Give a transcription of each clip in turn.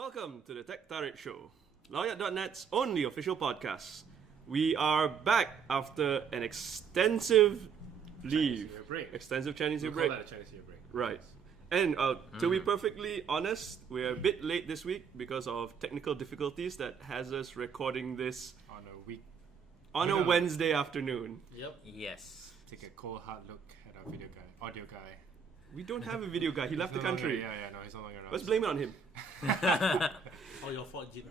Welcome to the Tech Tarik Show, Lawyat.net's only official podcast. We are back after an extensive leave. Extensive Chinese New Year break. Call that a Chinese New Year break. Right. And to be perfectly honest, we're a bit late this week because of technical difficulties that has us recording this on a Wednesday afternoon. Yep. Yes. Take a cold hard look at our audio guy. We don't have a video guy. He left the country. No, he's no longer around. Let's blame it on him. All your fault, Jin.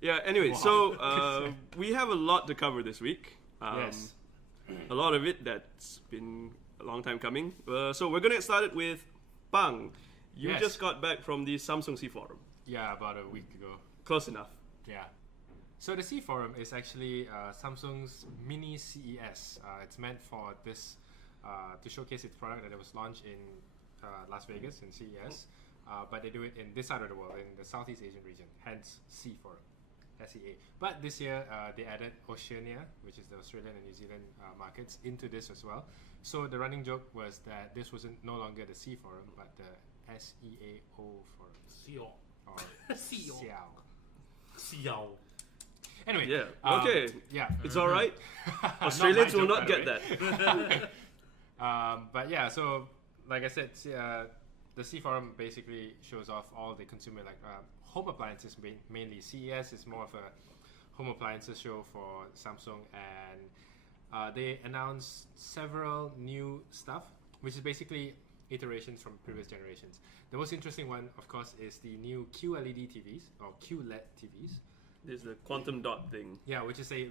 Yeah, anyway, so we have a lot to cover this week. Yes. A lot of it that's been a long time coming. So we're going to get started with Pang. You Yes. just got back from the Samsung SEAO Forum. Yeah, about a week ago. Close enough. Yeah. So the SEAO Forum is actually Samsung's mini CES. It's meant for this to showcase its product that it was launched in Las Vegas in CES, but they do it in this side of the world, in the Southeast Asian region, hence SEAO Forum, SEA. But this year they added Oceania, which is the Australian and New Zealand markets, into this as well. So the running joke was that this wasn't no longer the SEAO Forum, but the SEAO Forum. SEAO. Or SEAO. SEAO. SEAO. Anyway. Yeah. Okay. Yeah. It's all right. Australians will not get that. But yeah, so like I said, the SEAO Forum basically shows off all the consumer home appliances mainly. CES is more of a home appliances show for Samsung, and they announced several new stuff, which is basically iterations from previous generations. The most interesting one, of course, is the new QLED TVs or QLED TVs. This is the quantum dot thing. Yeah, which is a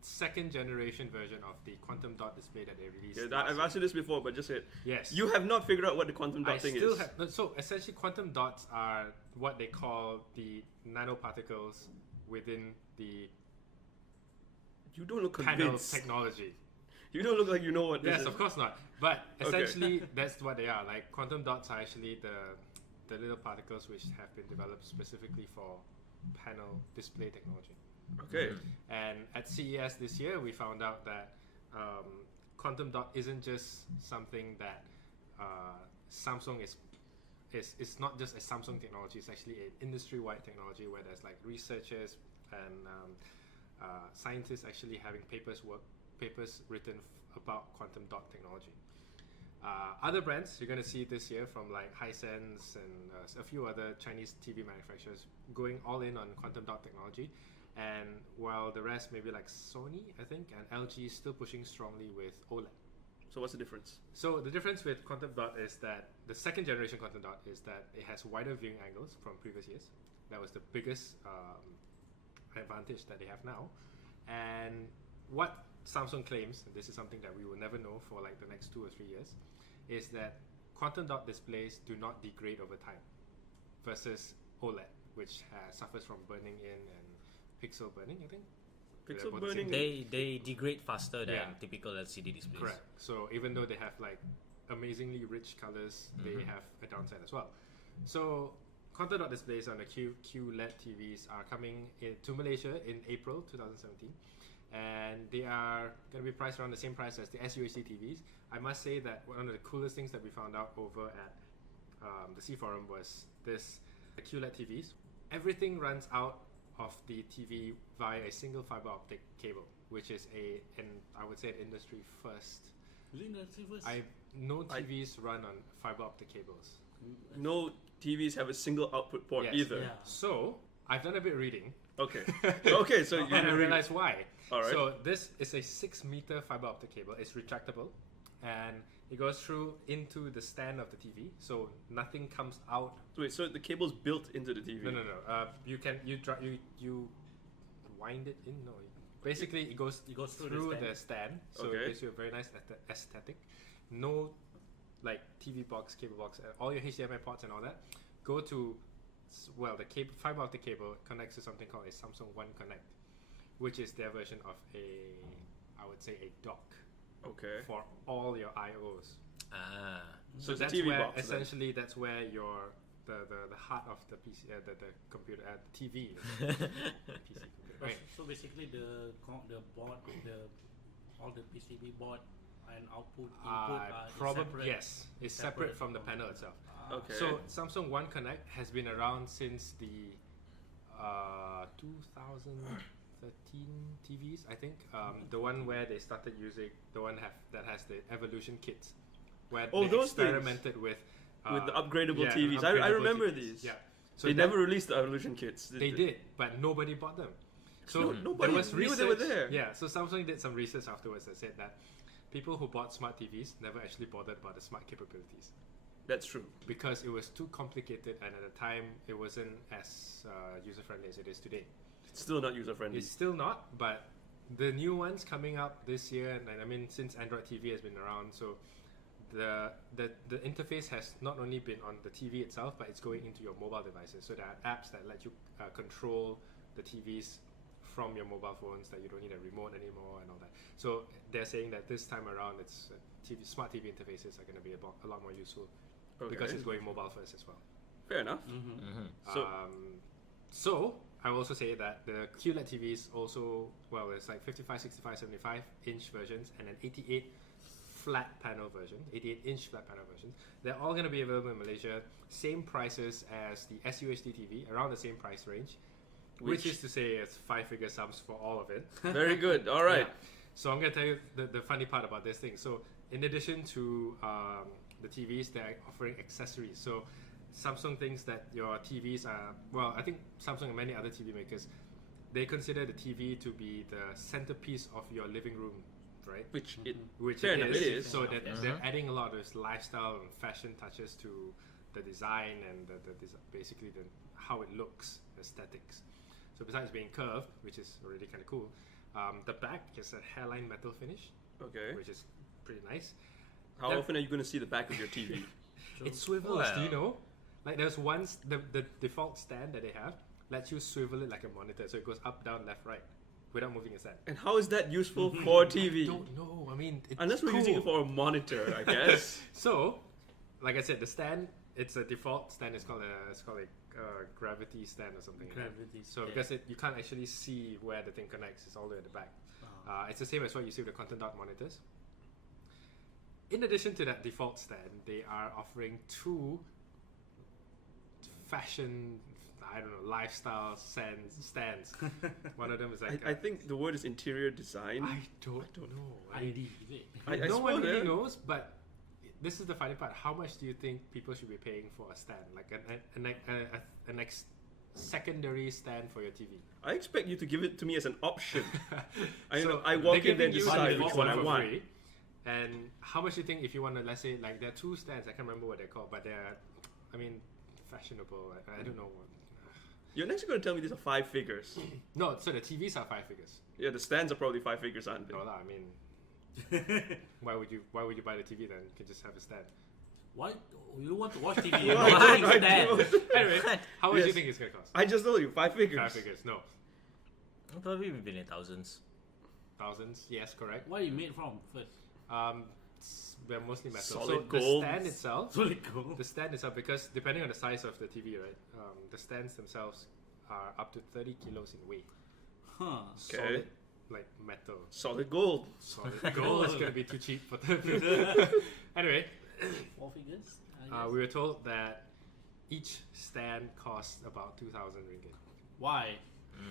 second generation version of the quantum dot display that they released. Yeah, I've asked you this before, but just say it. Yes. You have not figured out what the quantum dot thing is. So essentially, quantum dots are what they call the nanoparticles within the You don't look panel convinced. technology. You don't look like you know what this Yes, is. of course not. But essentially, that's what they are. Like quantum dots are actually the little particles which have been developed specifically for panel display technology. Okay. And at CES this year, we found out that quantum dot isn't just something that Samsung is. It's not just a Samsung technology. It's actually an industry-wide technology where there's like researchers and scientists actually having papers written about quantum dot technology. Other brands you're going to see this year from like Hisense and a few other Chinese TV manufacturers going all in on quantum dot technology, and while the rest maybe like Sony, I think, and LG is still pushing strongly with OLED. So what's the difference? So the difference with quantum dot is that the second generation quantum dot is that it has wider viewing angles from previous years. That was the biggest advantage that they have now, and what Samsung claims, and this is something that we will never know for like the next 2 or 3 years, is that quantum dot displays do not degrade over time versus OLED, which suffers from burning in and pixel burning, I think. Pixel burning? They degrade faster than typical LCD displays. Correct. So even though they have like amazingly rich colors, they have a downside as well. So quantum dot displays on the QLED TVs are coming to Malaysia in April 2017. And they are going to be priced around the same price as the SUHD TVs. I must say that one of the coolest things that we found out over at the SEAO Forum was the QLED TVs. Everything runs out of the TV via a single fiber optic cable, which is I would say an industry first. No TVs run on fiber optic cables. No TVs have a single output port either. Yeah. So I've done a bit of reading. Okay. Okay, so you And I realized why. All right. So this is a 6-meter fiber optic cable. It's retractable, and it goes through into the stand of the TV, so nothing comes out. Wait, so the cable's built into the TV? No. You wind it in. No, basically it goes through the stand, so it gives you a very nice aesthetic. No, like TV box, cable box, all your HDMI ports and all that go to. Well, the fiber optic cable connects to something called a Samsung One Connect, which is their version of I would say a dock. Okay. For all your I/Os. So that's TV where box, essentially that's where your the heart of the PC, the computer, the TV, PC computer. Right. So basically, the board, all the PCB board and output input are probably yes, it's separate from the panel itself. Okay. So Samsung One Connect has been around since the 2013 TVs, I think. The one where they started using the one that has the Evolution kits, where they those experimented with the upgradable TVs. upgradable I remember TVs. these. Yeah. So they never released the Evolution kits. They did, but nobody bought them. So nobody there was knew research. they were there. Yeah, so Samsung did some research afterwards that said that people who bought smart TVs never actually bothered about the smart capabilities That's true. because it was too complicated, and at the time it wasn't as user friendly as it is today. It's still not user friendly. It's still not, but the new ones coming up this year, and I mean since Android TV has been around, so the interface has not only been on the TV itself, but it's going into your mobile devices. So there are apps that let you control the TVs from your mobile phones, that you don't need a remote anymore and all that. So they're saying that this time around, it's smart TV interfaces are going to be a lot more useful because it's going mobile first as well. Fair enough. So I will also say that the QLED TVs also, well, it's like 55, 65, 75 inch versions and an 88 flat panel version, 88 inch flat panel version. They're all going to be available in Malaysia. Same prices as the SUHD TV, around the same price range. Which is to say, it's 5-figure sums for all of it. Very good. All right. Yeah. So I'm going to tell you the funny part about this thing. So in addition to the TVs, they're offering accessories. So Samsung thinks that your TVs are, well, I think Samsung and many other TV makers, they consider the TV to be the centerpiece of your living room, right? Which Fair enough, it is. So that they're adding a lot of lifestyle and fashion touches to the design and basically how it looks, aesthetics. So besides being curved, which is already kind of cool, the back is a hairline metal finish, which is pretty nice. How often are you going to see the back of your TV? It swivels, do you know? Like there's the default stand that they have lets you swivel it like a monitor, so it goes up, down, left, right, without moving a stand. And how is that useful for TV? I don't know. I mean, it's unless we're using it for a monitor, I guess. So, like I said, the stand, it's a default stand. It's called a gravity stand or something. Gravity. So because you can't actually see where the thing connects, it's all the way at the back. It's the same as what you see with the content dot monitors. In addition to that default stand, they are offering 2 fashion, I don't know, lifestyle stands. One of them is like I think the word is interior design. I don't know. ID, is it? No one really knows, but this is the funny part. How much do you think people should be paying for a stand, like an secondary stand for your TV? I expect you to give it to me as an option. So I walk in there and you decide the which one I for want. free. And how much do you think if you want to, let's say, like there are 2 stands, I can't remember what they're called, but they're, I mean, fashionable. I don't know what. You're next going to tell me these are 5 figures. No, so the TVs are 5 figures. Yeah, the stands are probably 5 figures, aren't they? No, I mean, why would you buy the TV then? You can just have a stand. Why you want to watch TV? Well, I don't. Anyway, how much do you think it's gonna cost? I just told you 5 figures. 5 figures. No, Probably within thousands. thousands. Yes, correct. What are you made from first? They're mostly metal. Solid so gold. the stand itself, Solid gold. the stand itself, because depending on the size of the TV, right, the stands themselves are up to 30 kilos in weight. Huh. Solid, like metal. Solid gold. Solid gold is gonna be too cheap for them. Anyway, 4 figures? we were told that each stand costs about 2,000 ringgit. Why?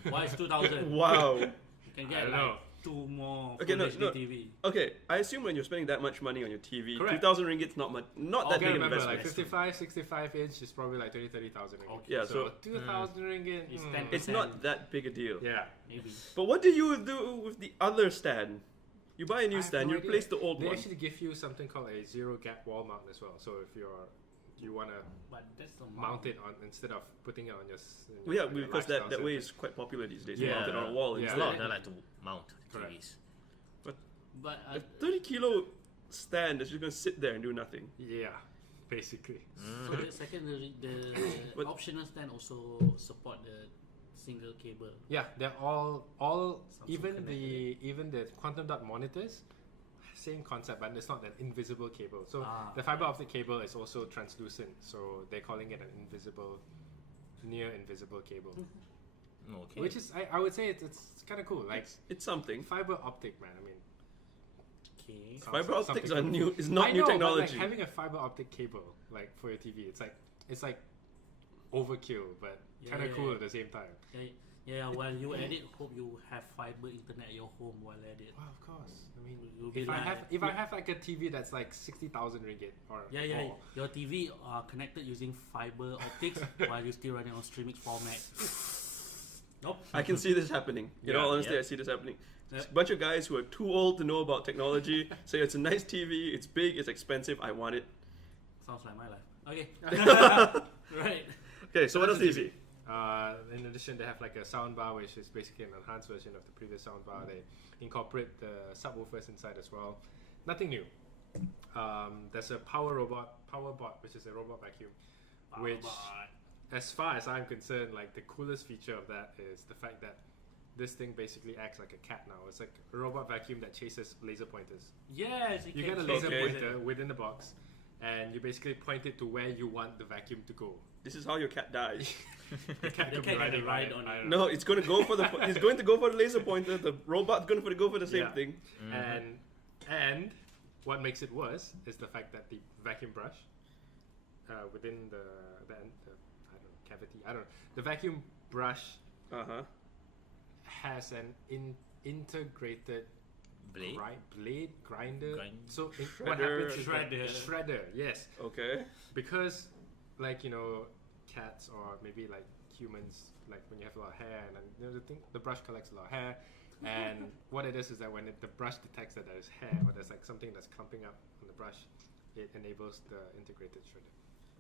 Why is 2,000? Wow. You can I get don't like know. 2 more Okay, Full no, HD no. TV. Okay, I assume when you're spending that much money on your TV, Correct. 2,000 ringgit's not much, not that Okay, big an remember, investment. like 55, 65 inch is probably like 30,000 ringgit. Okay. Yeah, so so 2,000 ringgit. It's 10%. it's not that big a deal. Yeah. Maybe. But what do you do with the other stand? You buy a I new have stand, no you idea. replace the old They one. actually give you something called a zero gap wall mount as well. So if you want to But that's the mount it on instead of putting it on your. Well, yeah, on your because lifestyle that way setting. is quite popular these days. You Yeah. mount it on a wall Yeah. A lot of instead. them like to mount Correct. TVs. But A 30-kilo stand is just going to sit there and do nothing. Yeah, basically. so the secondary, the But- optional stand also support the single cable. Yeah, they're all Samsung even connected. the quantum dot monitors, same concept, but it's not an invisible cable. So Ah. the fiber optic cable is also translucent, so they're calling it an near invisible cable, Okay. which is I would say it's kind of cool. Like It's something. fiber optic, man. I mean, Okay. sounds Fiber like optics something are cool. new. Is not I new know, technology. But like having a fiber optic cable like for your TV, it's like overkill, but kind of cool at the same time. Yeah, while you edit, hope you have fiber internet at your home while edit. Well, of course. I mean, You'll be if I have like a TV that's like 60,000 ringgit or more, your TV are connected using fiber optics while you're still running on streaming format. Nope. I can see this happening. In all honesty, I see this happening. A bunch of guys who are too old to know about technology say it's a nice TV, it's big, it's expensive, I want it. Sounds like my life. Okay. Right. Okay, so what else do you see? In addition, they have like a soundbar, which is basically an enhanced version of the previous soundbar. They incorporate the subwoofers inside as well. Nothing new. There's a powerbot, which is a robot vacuum, which, as far as I'm concerned, like the coolest feature of that is the fact that this thing basically acts like a cat now. It's like a robot vacuum that chases laser pointers. Yes, you get a laser pointer within the box, and you basically point it to where you want the vacuum to go. This is how your cat dies. The cat can ride on it. No, it's going to go for the. He's going to go for the laser pointer. The robot's going to go for the same thing. And what makes it worse is the fact that the vacuum brush within the I don't know, cavity. I don't know. The vacuum brush has an integrated blade grinder. So what happens is shredder. Yes. Okay. Because, like, you know, cats or maybe like humans, like when you have a lot of hair, and you know, the brush collects a lot of hair, and what it is that when the brush detects that there's hair or there's like something that's clumping up on the brush, it enables the integrated shredder.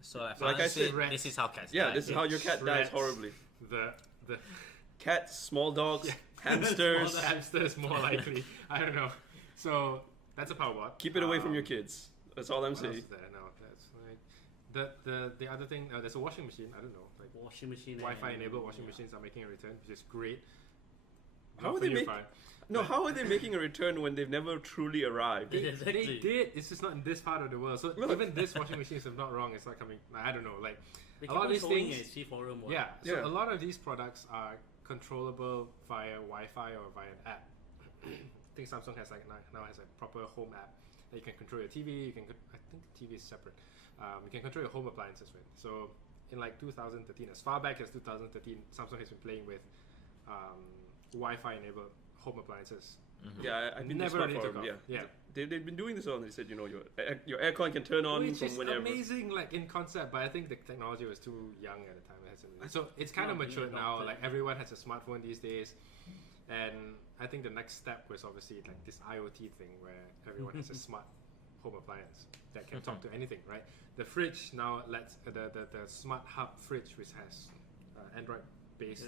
So, like I said, this is how cats die. Yeah, this is how your cat dies horribly. The cats, small dogs, hamsters. Hamsters more likely. I don't know. So that's a powerbot. Keep it away from your kids. That's all I'm saying. No, that's like the other thing. There's a washing machine. I don't know, like washing machine. Wi-Fi enabled washing machines are making a return, which is great. How are they how are they making a return when they've never truly arrived? They did. It's just not in this part of the world. So even this washing machine, if I'm not wrong, it's not coming. I don't know. Like they a lot of these things. SEAO Forum. So a lot of these products are controllable via Wi-Fi or via an app. I think Samsung has now has a proper home app that you can control your TV. I think the TV is separate. You can control your home appliances with. So in like 2013, as far back as 2013, Samsung has been playing with Wi-Fi enabled home appliances. Yeah, I've been never really took off. Yeah. They've been doing this all. They said, you know, your aircon can turn on Which from is whenever. Amazing, like in concept, but I think the technology was too young at the time. So it's kind of matured now. Like everyone has a smartphone these days, and I think the next step was obviously like this IoT thing where everyone has a smart home appliance that can talk to anything, right? The fridge now lets the smart hub fridge, which has Android based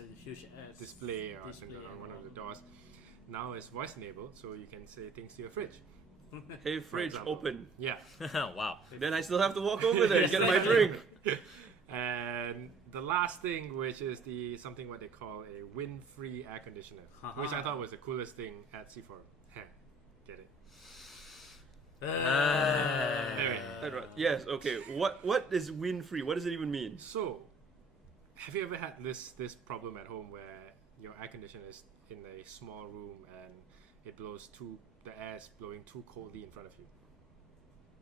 display on one of the doors, now is voice enabled, so you can say things to your fridge. Hey fridge, open. Yeah. Wow. Then I still have to walk over there and get my drink. And the last thing, which is something what they call a wind-free air conditioner, which I thought was the coolest thing at SEAO Forum. Get it? Anyway. Yes. Okay. What is wind-free? What does it even mean? So, have you ever had this problem at home where your air conditioner is in a small room and the air is blowing too coldly in front of you?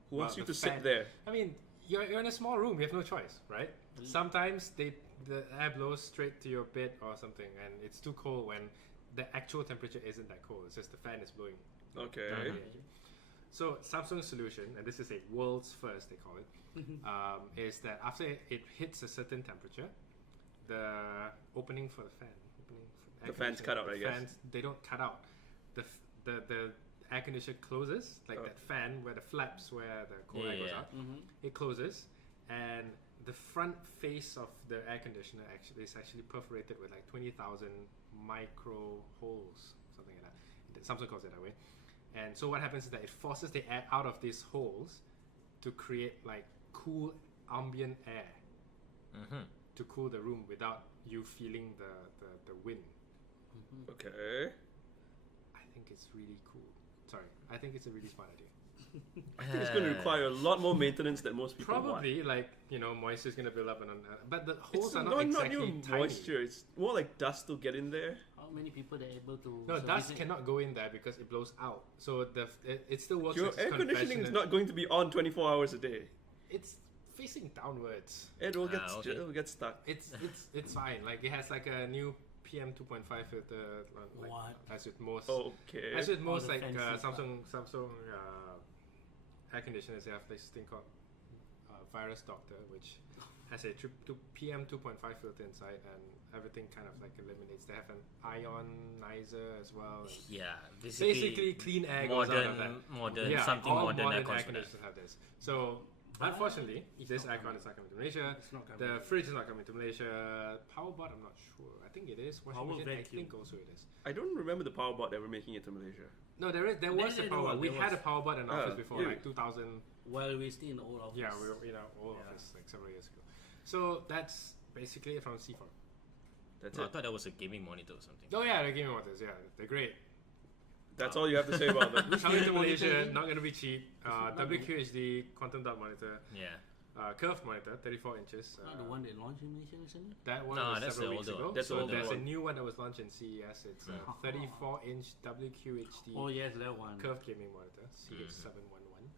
Who wants you to sit there? I mean, you're in a small room. You have no choice, right? Sometimes the air blows straight to your bed or something, and it's too cold when the actual temperature isn't that cold. It's just the fan is blowing. Okay. So Samsung's solution, and this is a world's first, they call it, is that after it hits a certain temperature, the opening for the fan, the fans cut out. I guess they don't cut out. The air conditioner closes, like that fan where the flaps where the cold air goes out. It closes, and the front face of the air conditioner is actually perforated with like 20,000 micro holes, something like that. Samsung calls it that way. And so what happens is that it forces the air out of these holes to create like cool ambient air to cool the room without you feeling the wind. Okay. I think it's really cool. I think it's a really smart idea. I think it's going to require a lot more maintenance than most people Probably, want. like, you know, moisture is going to build up, but the holes It's are not exactly even tiny. moisture. It's more like dust to get in there. How many people are able to? No, dust cannot go in there because it blows out. So it still works. Your as air conditioning is not going to be on 24 hours a day. It's facing downwards. It will get okay. it will get stuck. It's fine. Like it has like a new PM 2.5 filter. Like, What? As with most. Okay. As with All most the like fancy stuff. Samsung air conditioners, they have this thing called Virus Doctor, which has a PM 2.5 filter inside, and everything kind of like eliminates. They have an ionizer as well. and Yeah, Basically, clean air goes out of that. modern, something all modern modern air air conditioners. conditioners have this. So unfortunately, It's this not aircon is not coming to Malaysia. It's not coming. The fridge is not coming to Malaysia. Powerbot, I'm not sure. I think it is. Washing Power machine, I vacuum. think also it is. I don't remember the power bot ever making it to Malaysia. No, there was a there power. was, We there had a was. power bot in our office before, yeah. like 2000. Well, we still in the old office. Yeah, we were in our old Yeah. office like several years ago. So that's basically it from C4. That's I it. thought that was a gaming monitor or something. Oh yeah, the gaming monitors. Yeah, they're great. That's all you have to say about them. Coming to monitor Malaysia, again? not gonna be cheap. not WQHD quantum dot monitor, Yeah. curved monitor, 34 inches. Not the one that launched in Malaysia recently. That one No, was that's several the weeks older ago. one. That's So the older there's a one. new one that was launched in CES. It's a 34-inch WQHD Oh yes, that one. curved gaming monitor, CH711.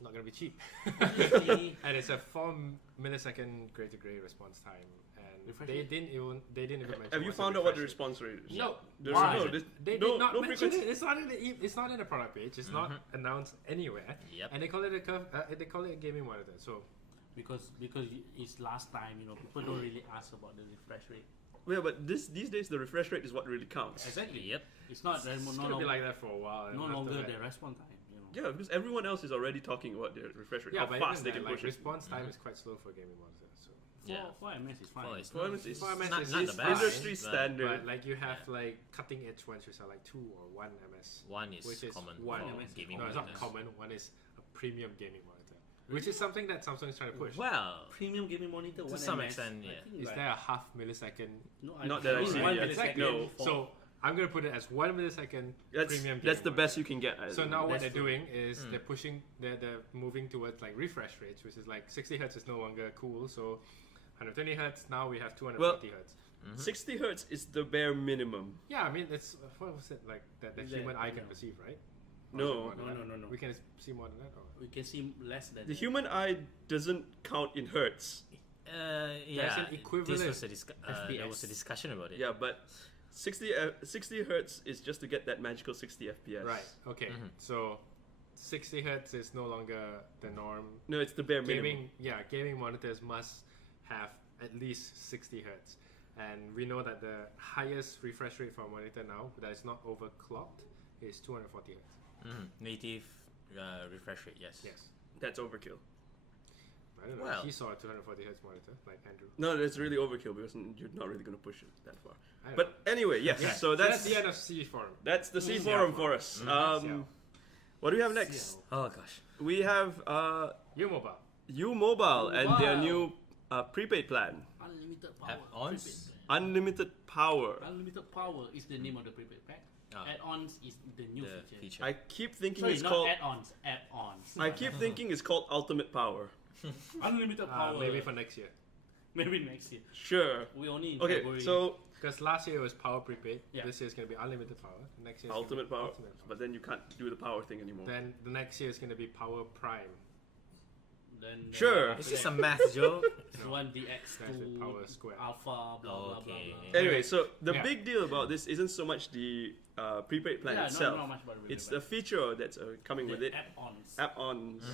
Not gonna be cheap. Honestly, And it's a 4 millisecond gray to gray response time, and Refresh they rate? didn't even mention. Have you what's found out what the refresh rate. response rate is? No, There's Why? no, this, they no, did not no mention frequency. it. It's not in the product page. It's not announced anywhere. Yep. And they call it a they call it a gaming monitor. So because it's last time, people don't really ask about the refresh rate. Yeah, but these days the refresh rate is what really counts. Exactly. Yep. It's not it's no gonna be longer like that for a while. and no after longer that- the response time. Yeah, because everyone else is already talking about their refresh rate, Yeah, how but fast they even can that, like, push it. response time is quite slow for a gaming monitor. So. Yeah. For MS is fine. Well, it's Well, not, it's For MS not, it's not the just best. industry but standard. But like you have like cutting edge ones which are like 2 or 1 MS. One is Which is common one for MS is gaming No, it's not monitors. common. One is a premium gaming monitor, which is something that Samsung is trying to push. Well, Premium gaming monitor. To one some MS, extent, I yeah. think Is like- there a half millisecond? No, Not that I've think seen one yet. millisecond No. for- So I'm gonna put it as 1 millisecond That's premium. that's the gaming best monitor. you can get. So now what That's they're true. doing is they're pushing, they're moving towards like refresh rates, which is like 60 hertz is no longer cool. So 120 hertz now we have 240 hertz. 60 hertz is the bare minimum. Yeah, I mean it's what was it like that the Yeah, human eye I can know. perceive, right? Or No. is it more than No, that? no, no. We can see more than that. Or? We can see less than The that. human eye doesn't count in hertz. yeah, an equivalent this was there FPS. was a discussion about it. Yeah, but 60 hertz is just to get that magical 60 FPS. Right. Okay. So 60 hertz is no longer the norm. No, it's the bare minimum. Gaming monitors must have at least 60 hertz. And we know that the highest refresh rate for a monitor now that is not overclocked is 240 hertz. Native refresh rate, yes. Yes. That's overkill. I don't know. Well. He saw a 240 hertz monitor, like Andrew. No, that's really overkill because you're not really going to push it that far. I don't But anyway, yes. know. So that's the end of C Forum. that's the C SEAO Forum Forum. for us. SEAO. What do we have next? Oh gosh. We have U Mobile. U Mobile and their Wow. new prepaid plan. Unlimited power. Add-ons? prepaid. Unlimited power. Unlimited power is the name of the prepaid pack. Ah. Add-ons is the new The feature. feature. I keep thinking Sorry, it's not called. add-ons. Add-ons. I keep thinking it's called Ultimate Power. Unlimited power. Maybe for next year. maybe next year. Sure. We only in Okay, February. so Because last year it was power prepaid. Yeah. This year is going to be unlimited power. Next year ultimate power, Ultimate power. but then you can't do the power thing anymore. Then the next year is going to be power prime. then Sure. after Is this that, a math joke? it's one That's DX2 with power square. alpha blah blah Okay. blah. blah. Anyway, so the Yeah. big deal about this isn't so much the prepaid plan Yeah, itself. not much about the It's prepaid the feature that's coming with the it. add-ons. Add-ons.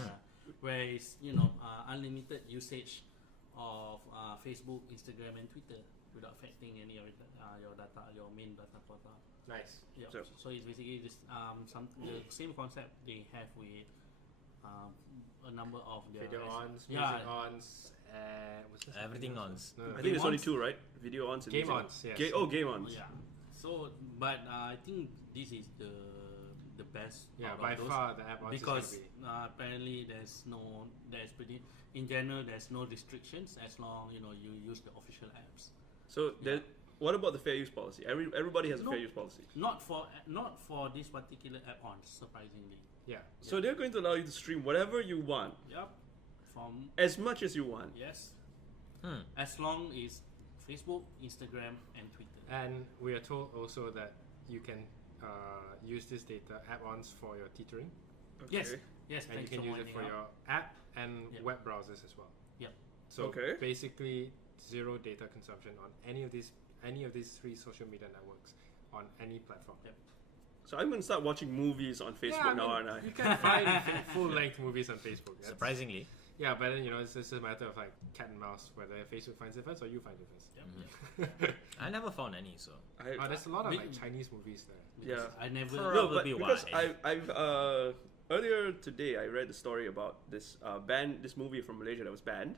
Where it's unlimited usage of Facebook, Instagram, and Twitter without affecting any of your data, your main data quota. Nice. Yeah. So- So it's basically this the same concept they have with a number of their Video ons, music yeah. ons, what's this? Everything ons. No, I no, think there's only ons? two, right? Video ons and Game music ons, yes. Game ons. Yeah. So, but I think this is the best. yeah, out by of those far the app ons is because gonna apparently there's pretty in general there's no restrictions as long you use the official apps. So what about the fair use policy? Everybody has a No. fair use policy. Not for this particular app-ons, surprisingly. be, yeah. So they're going to allow you to stream whatever you want, Yep. From as much as you want. yes, Hmm. as long as Facebook, Instagram, and Twitter. And we are told also that you can use this data add-ons for your teetering. Okay. Yes, Yes, and you thanks can for use it winding for up. your app and Yep. web browsers as well. Yep. So Okay. basically, zero data consumption on any of these three social media networks on any platform. Yep. So I'm gonna start watching movies on Facebook now, aren't I? You can find full-length movies on Facebook. That's- Surprisingly. Yeah, but then it's just a matter of like cat and mouse, whether Facebook finds it first or you find it first. Yep. I never found any, so. There's a lot of We- like Chinese movies there. Yeah. I never. For- No, but Probably because why. I've earlier today I read the story about this this movie from Malaysia that was banned,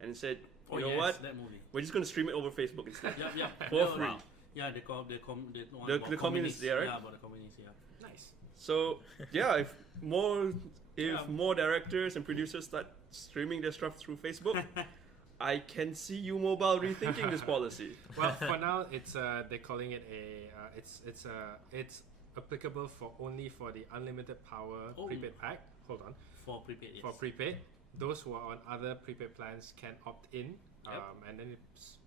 and it said, Oh you know yes, what, that movie. we're just gonna stream it over Facebook instead. Yep. For free. Wow. Yeah, the one The about communists, yeah, right? Yeah, about the communists. Yeah. Nice. So yeah, if more Yeah. directors and producers start streaming their stuff through Facebook, I can see you mobile rethinking this policy. Well, for now, it's they're calling it it's applicable only for the unlimited power Oh. prepaid pack. Hold on. For prepaid. Yes. For prepaid, those who are on other prepaid plans can opt in, Yep. and then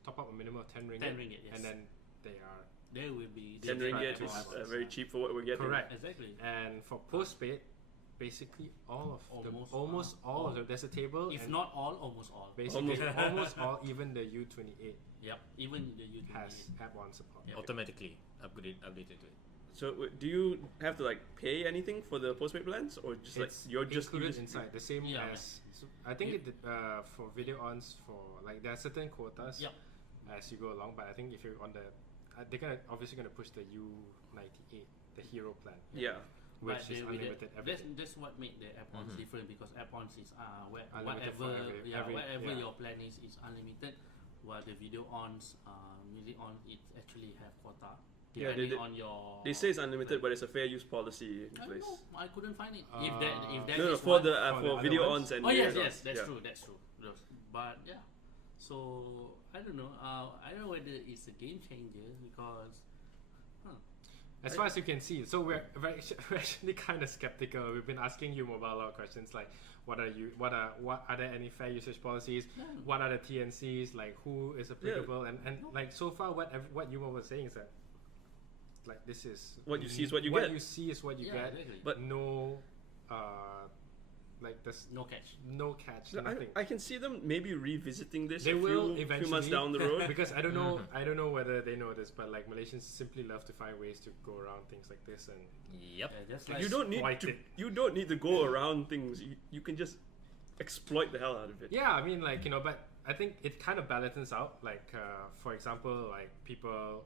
top up a minimum of 10 ringgit. 10 ringgit, yes. And then they are There will be 10 subscribe ringgit to is us. very cheap for what we're getting. correct. Exactly. And for postpaid, basically all of Almost all of all. them. There's a table. If and not all, almost all. basically Almost. almost all, even the U28 Yep. Even the YouTube has app one support. Yep. Automatically updated to it. So do you have to like pay anything for the postpaid plans, or just like It's you're just included using- inside the same Yeah. as I think it for video ons for like there are certain quotas Yep. as you go along, but I think if you're on the they're obviously gonna push the U98, the hero plan, Yeah. which But is with unlimited that's, everything. that's what make the app-ons different, because app-ons is Unlimited for whatever yeah. your plan is unlimited, while the video ons, music on, it actually have quota Yeah, depending on your. They say it's unlimited, but it's a fair use policy in I don't place. know. I couldn't find it. If that No, is for one, the for the for other video ones? ons and oh yes, video yes, ons. that's Yeah. true. That's true. But yeah, so I don't know. I don't know whether it's a game changer because. As far as you can see, so we're actually kind of skeptical. We've been asking you mobile a lot of questions like, what are there any fair usage policies? Yeah. What are the TNCs? Like, who is applicable? And like so far, what you was saying is that like this is What you see is what you What get. you see is what you Yeah, get. exactly. But- no, like there's No catch. no catch. No, Nothing. I can see them maybe revisiting this They a will few eventually months down the road. because I don't know whether they know this, but like Malaysians simply love to find ways to go around things like this, and Yep. Yeah, just You like you don't need exploit to. it. You don't need to go around things. You can just exploit the hell out of it. yeah, I mean like but I think it kind of balances out. Like for example, like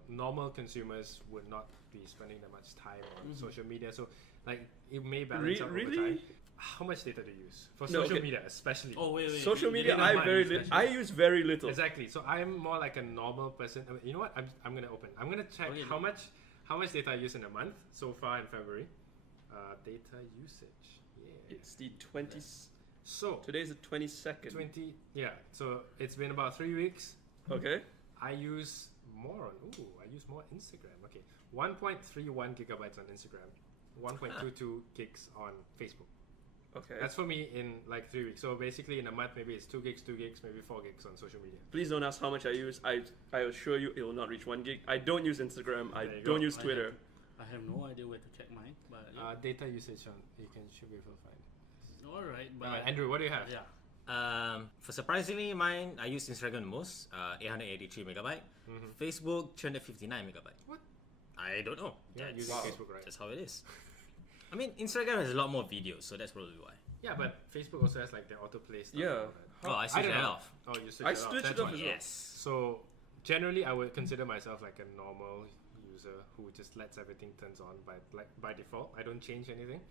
normal consumers would not be spending that much time on social media, so like it may balance out over really? time. How much data do you use for No, social okay. media, especially? Oh wait. Social media, in a I month, I use very little. Exactly. So I'm more like a normal person. I mean, you know what? I'm gonna open. I'm gonna check Okay. how much data I use in a month so far in February. Data usage. Yeah. It's the 20. So Today's the 22nd. 20. Yeah. So it's been about 3 weeks. Okay. I use more Instagram. Okay. 1.31 gigabytes on Instagram. 1.22 gigs on Facebook. Okay. That's for me in like 3 weeks. So basically in a month maybe it's 2 gigs, maybe 4 gigs on social media. Please don't ask how much I use. I assure you it will not reach 1 gig. I don't use Instagram. I There you don't go. use Twitter. I have no idea where to check mine, but yeah. Data usage should be able to find. all right. But Alright, Andrew, what do you have? yeah, For surprisingly, mine I use Instagram the most. 883 megabyte. Facebook 359 megabyte. What? I don't know. Yeah, That's using Facebook, right? That's how it is. I mean, Instagram has a lot more videos, so that's probably why. Yeah, but Facebook also has like the autoplay stuff. Yeah. and all that. Oh, I switched don't that know. off. Oh, you switched I it off. switched That's it off why. as well. Yes. So generally, I would consider myself like a normal user who just lets everything turns on by default. I don't change anything.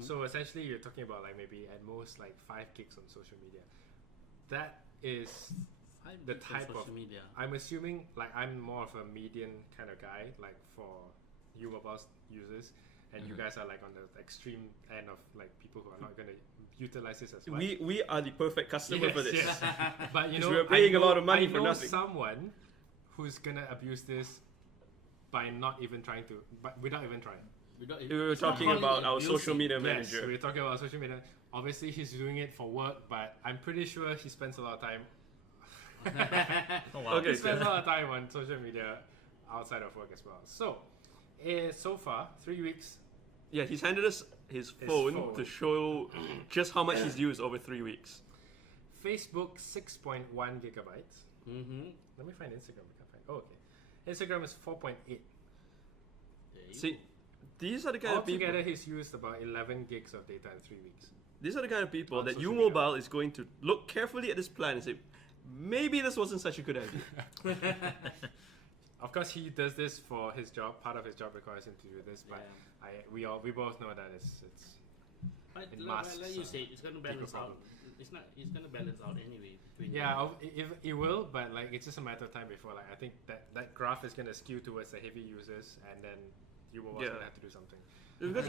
So essentially, you're talking about like maybe at most like 5 gigs on social media. That is the type of social media. I'm assuming like I'm more of a median kind of guy, like for you mobile users, and you guys are like on the extreme end of like people who are not going to utilize this as much. We are the perfect customer for this. Yes. But you 'Cause know, we're paying I a know- lot of money I for know nothing. someone who's gonna abuse this by not even trying to, but without even trying. We were talking about our social media Yes, manager. we're talking about social media. Obviously, he's doing it for work, but I'm pretty sure he spends a lot of time. Oh, wow. Okay. He spends a lot of time on social media outside of work as well. So, so far 3 weeks. Yeah, he's handed us his phone to show just how much he's used over 3 weeks. Facebook 6.1 gigabytes. Let me find Instagram. I can't find. Oh, okay. Instagram is 4.8. See, these are the kind of people. Altogether, he's used about 11 gigs of data in 3 weeks. These are the kind of people On that social U-Mobile is going to look carefully at this plan and say, maybe this wasn't such a good idea. Of course, he does this for his job. Part of his job requires him to do this, but we both know that it's But it like masks, you said, it's going to balance people out. It's going to balance out anyway. Between it will, but like it's just a matter of time before like I think that graph is going to skew towards the heavy users, and then you will also have to do something. Because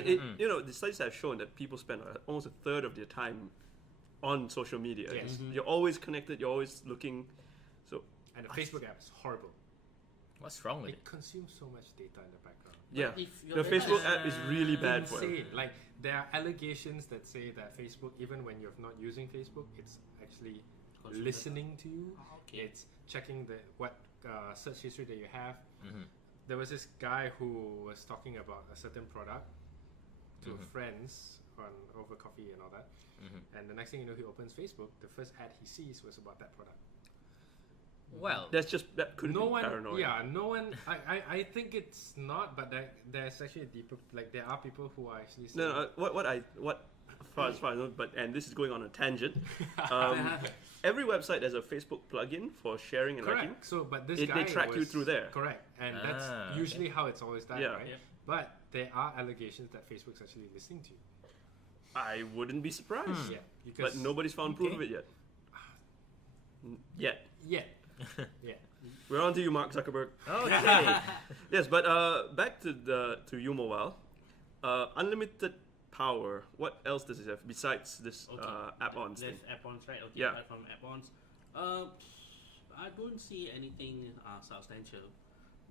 the studies have shown that people spend almost a third of their time on social media. Yes. You're always connected. You're always looking. So And the Facebook app is horrible. What's wrong with It it? consumes so much data in the background. yeah, if the your Facebook data app is really bad for it. Insane. Like there are allegations that say that Facebook, even when you're not using Facebook, it's actually Consume listening to you. Okay. It's checking what search history that you have. There was this guy who was talking about a certain product to friends over coffee and all that. And the next thing you know, he opens Facebook. The first ad he sees was about that product. Well, That could be paranoid. Yeah, no one. I think it's not, but there's actually a deeper. Like there are people who are actually. Saying, As far as I know, and this is going on a tangent. Every website has a Facebook plugin for sharing and liking. correct. So, but this They guy track you was- through there. Correct, and that's usually how it's always done, Yeah. right? Yeah. But there are allegations that Facebook's actually listening to you. I wouldn't be surprised. Yeah, because But nobody's found proof of it yet. Yet. Yeah. We're on to you, Mark Zuckerberg. okay. Yes, but back to U-Mobile. Unlimited power. What else does it have besides this app-ons thing? There's app-ons, right? Okay, Yeah. apart from app-ons. I don't see anything substantial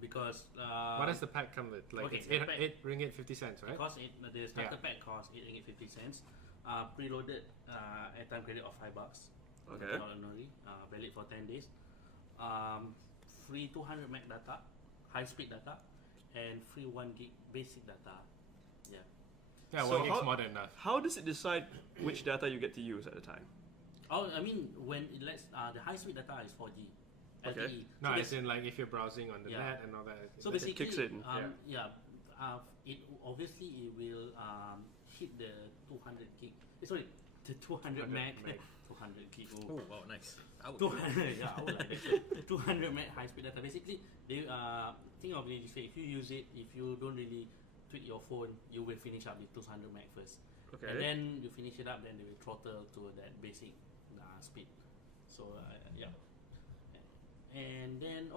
because... What does the pack come with? Like okay, it's the pack- 8 ringgit 50 cents, right? The starter pack costs 8 ringgit 50 cents. Preloaded airtime credit of $5. Okay. Only, valid for 10 days. Free 200 meg data, high speed data, and free 1 gig basic data. Yeah. Yeah, So 1 gig's how- more than enough. How does it decide which data you get to use at a time? Oh, I mean, when it lets the high speed data is 4G. Okay. LTE. No, So as in like if you're browsing on the Yeah. net and all that. So that's- basically, kicks in. it obviously it will hit the 200 gig. Sorry, the 200 meg. meg. 200 gig. Oh, wow, nice. I would 200, yeah, I would like that. 200 meg high speed data. Basically, they think of it this way: if you use it, if you don't really tweak your phone, you will finish up with 200 meg first. Okay. And then you finish it up, then they will throttle to that basic speed. So yeah. And then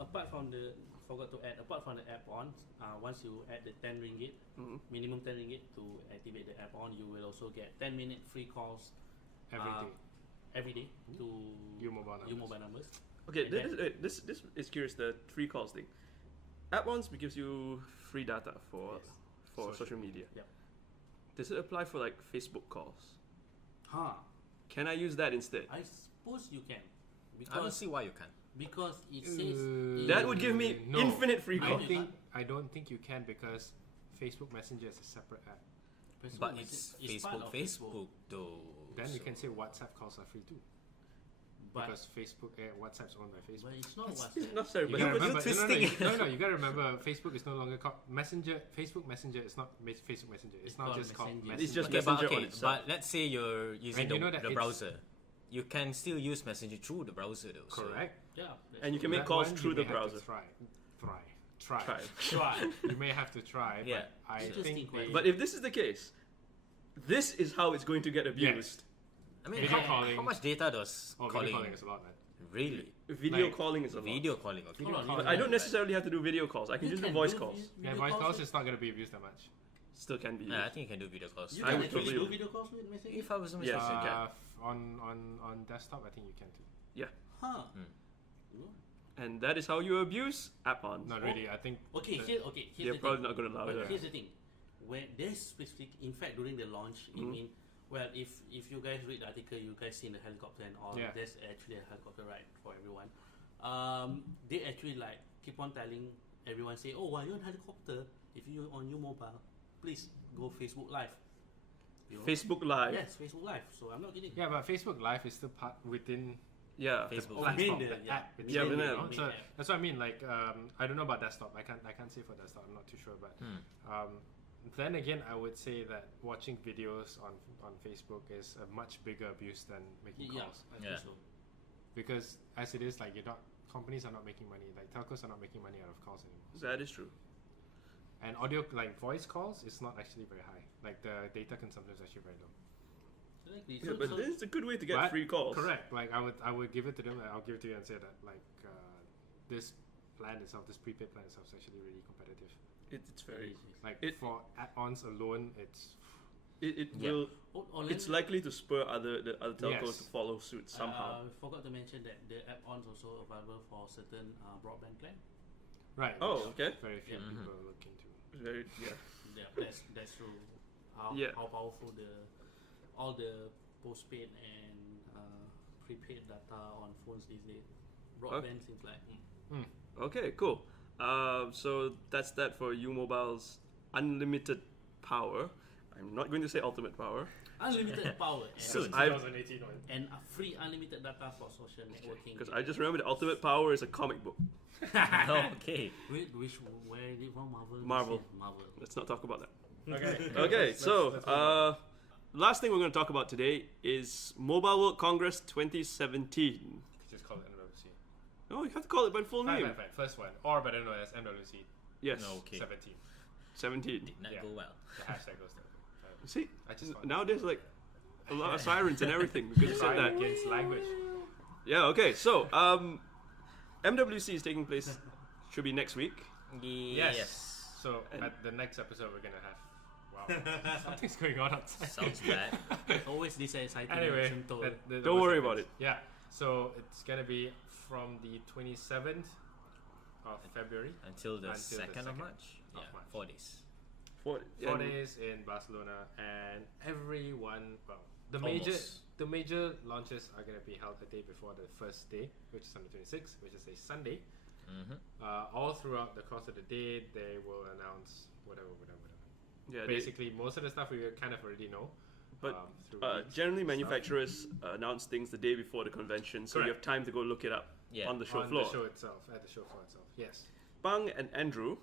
apart from apart from the app-ons, once you add the 10 ringgit, minimum 10 ringgit to activate the app-on, you will also get 10-minute free calls every day to U-Mobile numbers. Okay, And this is curious. The free calls thing. App-ons gives you free data for social media. Yep. Does it apply for like Facebook calls? Huh. Can I use that instead? I suppose you can. I don't Because, see why you can. because it says... That would give me No. infinite free I calls. think- I don't think you can because Facebook Messenger is a separate app. Facebook But message it's is part Facebook, of though. Then you so- can say WhatsApp calls are free too. But, Because WhatsApp's owned by Facebook. but it's not It's WhatsApp. not sorry, You but gotta but- remember, twisting it. no, you gotta remember, Facebook is no longer called Messenger. Facebook Messenger is not Facebook Messenger. It's not called just called Messenger. Messenger. It's just Okay, but, Messenger on okay, itself. but let's say you're using And you know that the it's- browser. You can still use Messenger through the browser, though. so- Correct. Yeah. that's And you can true. make calls one through you the may have to browser. Try. Try. You may have to try. Yeah. But I Interesting think question. But if this is the case, this is how it's going to get abused. Yes. I mean, Video how calling. much data does Video calling, calling is a lot, man. really? Video Like, calling is a lot. Video calling, okay. Hold on, calling. But I don't necessarily have to do video calls. I can You just do can voice do calls. Yeah, video voice calls with- is not going to be abused that much. Still can be used. Yeah, I think you can do video calls. You I can would actually totally do video calls with Messenger? If I was a Yes, Messenger. you can. On desktop, I think you can too. Huh. Hmm. And that is how you abuse app-ons. Not really. I think. Okay, the- here's They're the probably thing. not going to allow But it. here's the thing. When there's specific, in fact, during the launch, I mean, well, if you guys read the article, you guys seen the helicopter and all. Yeah. There's actually a helicopter ride for everyone. They actually like keep on telling everyone, say, oh, well, you're on helicopter if you're on your mobile. please go Facebook Live. Facebook Live. Yes, Facebook Live. So I'm not kidding. Yeah, but Facebook Live is still part within Yeah. Facebook. the platform, Within the the- app. yeah. Yeah, itself, within you the know? app. So Yeah. that's what I mean. Like, I don't know about desktop. I can't say for desktop. I'm not too sure. But then again, I would say that watching videos on Facebook is a much bigger abuse than making Yeah, calls. I think Yeah. so. Because as it is, like companies are not making money. Like telcos are not making money out of calls anymore. That is true. And audio, like voice calls, is not actually very high. Like the data consumption is actually very low. Exactly. Yeah, but this is a good way to get But- free calls. Correct. Like I would give it to them. I'll give it to you and say that like this plan itself, this prepaid plan itself, is actually really competitive. It's very. Like It- for add-ons alone, it's It Yeah. will. Oh, It's likely to spur the other telcos Yes. to follow suit somehow. I forgot to mention that the add-ons also available for certain broadband plan. right. Oh, which okay. Very few Yeah. people are looking to. Very, yeah. Yeah, that's true. How Yeah. how powerful all the postpaid and prepaid data on phones these days. Broadband seems like. Okay, cool. So that's that for U Mobile's unlimited power. I'm not going to say ultimate power. Unlimited power Soon. I- 2018 one. and a free unlimited data for social networking. Because I just remember the ultimate power is a comic book. Okay. Where is it from? Marvel. Marvel. You said Marvel. Let's not talk about that. Okay. Okay, Let's so move on. last thing we're going to talk about today is Mobile World Congress 2017. Just call it MWC. Oh, you have to call it by full name. Fine. First one, or better known as MWC Yes, No. Okay. 17. 17. Did not Yeah. go well. The hashtag goes there. See, I just found now there's like a lot of sirens and everything because you said that. against language. Yeah, okay, so MWC is taking place, should be next week. Yes. So at the next episode, we're gonna have. Wow, something's going on outside. Sounds bad. Always this exciting. Anyway, action told. Don't worry about it. Yeah. So it's gonna be from the 27th of February. Until the Until the 2nd of 2nd March. of Yeah, March. 4 days. 4 4 days in Barcelona, and everyone. Well, the Almost. major launches are gonna be held a day before the first day, which is on the 26th, which is a Sunday. All throughout the course of the day, they will announce whatever. Yeah, Basically, most of the stuff we kind of already know. but through leaks generally and stuff. manufacturers announce things the day before the convention, so you Correct. have time to go look it up Yeah. on the show on floor. the show itself, at the show floor itself. Yes. Bang and Andrew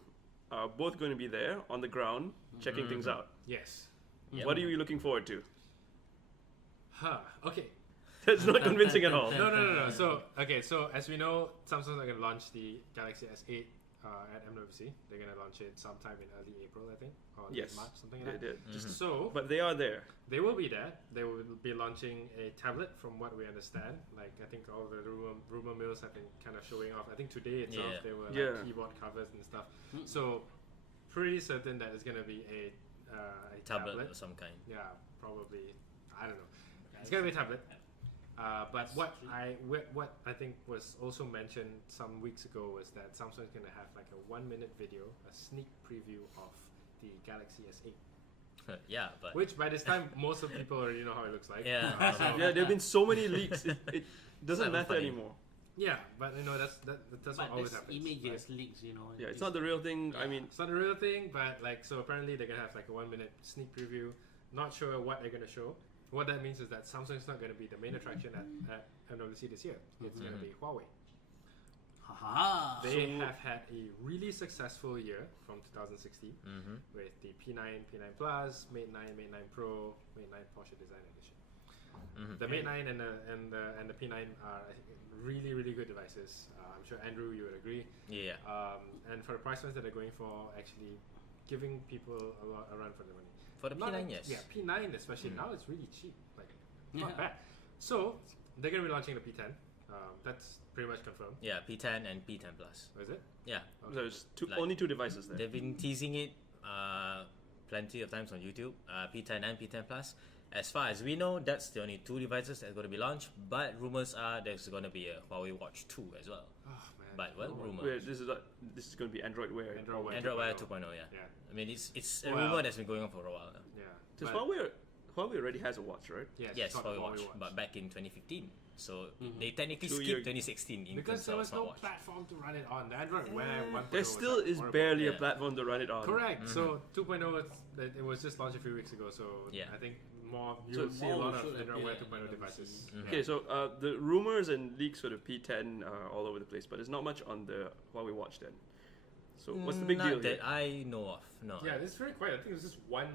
are both going to be there on the ground checking things out. Yes. Yep. What are you looking forward to? Okay. That's not convincing at all. No. So as we know, Samsung are going to launch the Galaxy S8 at MWC. They're going to launch it sometime in early April, I think, or late Yes, March, something they like that. did. So But they are there. they will be there. They will be launching a tablet, from what we understand. Like I think all the rumor mills have been kind of showing off. I think today itself Yeah. they were Yeah. like keyboard covers and stuff. So pretty certain that it's going to be a Tablet of some kind. Yeah, probably. I don't know. It's gonna be a tablet. But what I think was also mentioned some weeks ago was that Samsung's gonna have like a 1-minute video, a sneak preview of the Galaxy S8. Yeah, but Which by this time most of the people already know how it looks like. Yeah. So, Yeah, there have been so many leaks. It doesn't It's not matter funny. anymore. yeah, but you know that's But what always there's happens. images right? leaks, you know. Yeah, it's not the real thing. I mean, It's not a real thing, but like so apparently they're gonna have like a 1-minute sneak preview. Not sure what they're gonna show. What that means is that Samsung's not gonna be the main attraction at MWC this year. It's gonna be Huawei. Haha. They have had a really successful year from 2016 with the P9, P9 Plus, Mate 9, Mate 9 Pro, Mate 9 Porsche Design Edition. The Mate 9 and the P9 are really, really good devices. I'm sure Andrew, you would agree. yeah. And for the price points that they're going for, actually giving people a run for their money. For the Not- P9, yes. Yeah, P9 especially now it's really cheap. Like not Yeah. bad. So they're gonna be launching the P10. That's pretty much confirmed. Yeah, P10 and P10 Plus. Is it? Yeah. Okay. there's Like- only 2 devices there. They've been teasing it plenty of times on YouTube, P10 and P10 Plus. As far as we know, that's the only 2 devices that's going to be launched, but rumors are there's going to be a Huawei Watch 2 as well. Oh man. But, well, rumor. Where this is going to be Android Wear. Android Wear. Android Wear 2.0. 2.0, yeah. Yeah. I mean, it's a Well- rumor that's been going on for a while now. Yeah. Does But Huawei Huawei already has a watch, right? Yes, Yes, it's called Huawei Huawei watch, but back in 2015. So they technically 2 skipped years. 2016 in because terms there of was no smartwatch. platform to run it on. The Android Wear 1.0 There was, still like, is horrible. barely a Yeah. platform to run it on. Correct. So 2.0, it was just launched a few weeks ago. So Yeah. I think you'll So see a more lot of should Android Wear appear 2.0 in devices. WWDC. Okay, so the rumors and leaks for the P10 are all over the place, but there's not much on the Huawei watch then. So what's the big Not deal here? that I know of. No. Yeah, it's very quiet. I think there's just one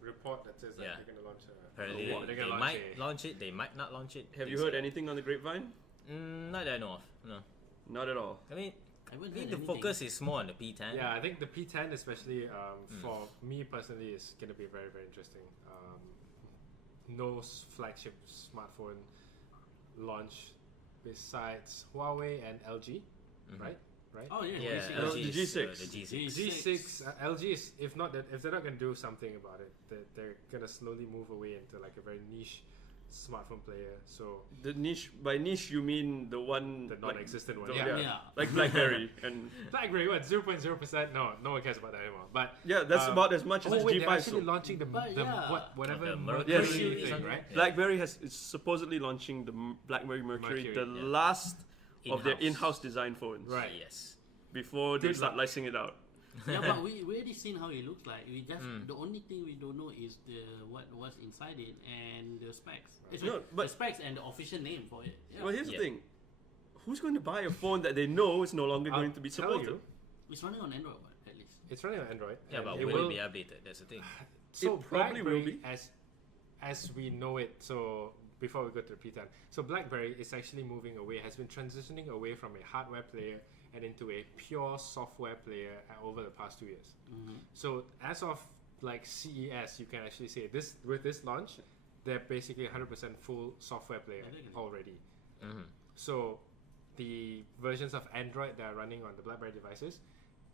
report that says that Yeah. they're going to launch Apparently, Oh, wow. they're they gonna might launch launch it. They might not launch it. Have you Things heard like- anything on the grapevine? Not that I know of. No. Not at all. I mean, I haven't I think heard the anything. focus is more on the P10. Yeah, I think the P10 especially for me personally is going to be very, very interesting. No flagship smartphone launch besides Huawei and LG, right? Oh yeah, Yeah, G6. No, LG the is, G6. the G6. G6, LG is if they're not going to do something about it, they're going to slowly move away into like a very niche smartphone player. So The niche, by niche you mean the one the like, non-existent one. the- Yeah. Yeah. like BlackBerry and BlackBerry, what 0.0%? No one cares about that anymore. But yeah, that's Um, about as much as oh the wait, they're G5 actually sold. launching the But yeah. whatever The Mercury Mercury thing, something. right? Yeah. BlackBerry is supposedly launching the BlackBerry Mercury, Mercury, the yeah. last of their In-house. in-house design phones, Right. Yes. before they Good start luck. licensing it out. Yeah, but we already seen how it looks like. We just the only thing we don't know is the what's inside it and the specs. No, but- the specs and the official name for it. Yeah. Well, here's Yeah. the thing: who's going to buy a phone that they know is no longer I'll going to be tell supported? you, It's running on Android, but at least. it's running on Android. Yeah, and but it will will it be updated? That's the thing. So It probably will BlackBerry, be. as we know it. So before we go to the P10, so BlackBerry is actually moving away, has been transitioning away from a hardware player and into a pure software player over the past 2 years. So as of like CES, you can actually say this with this launch, they're basically 100% full software player already. So the versions of Android that are running on the BlackBerry devices,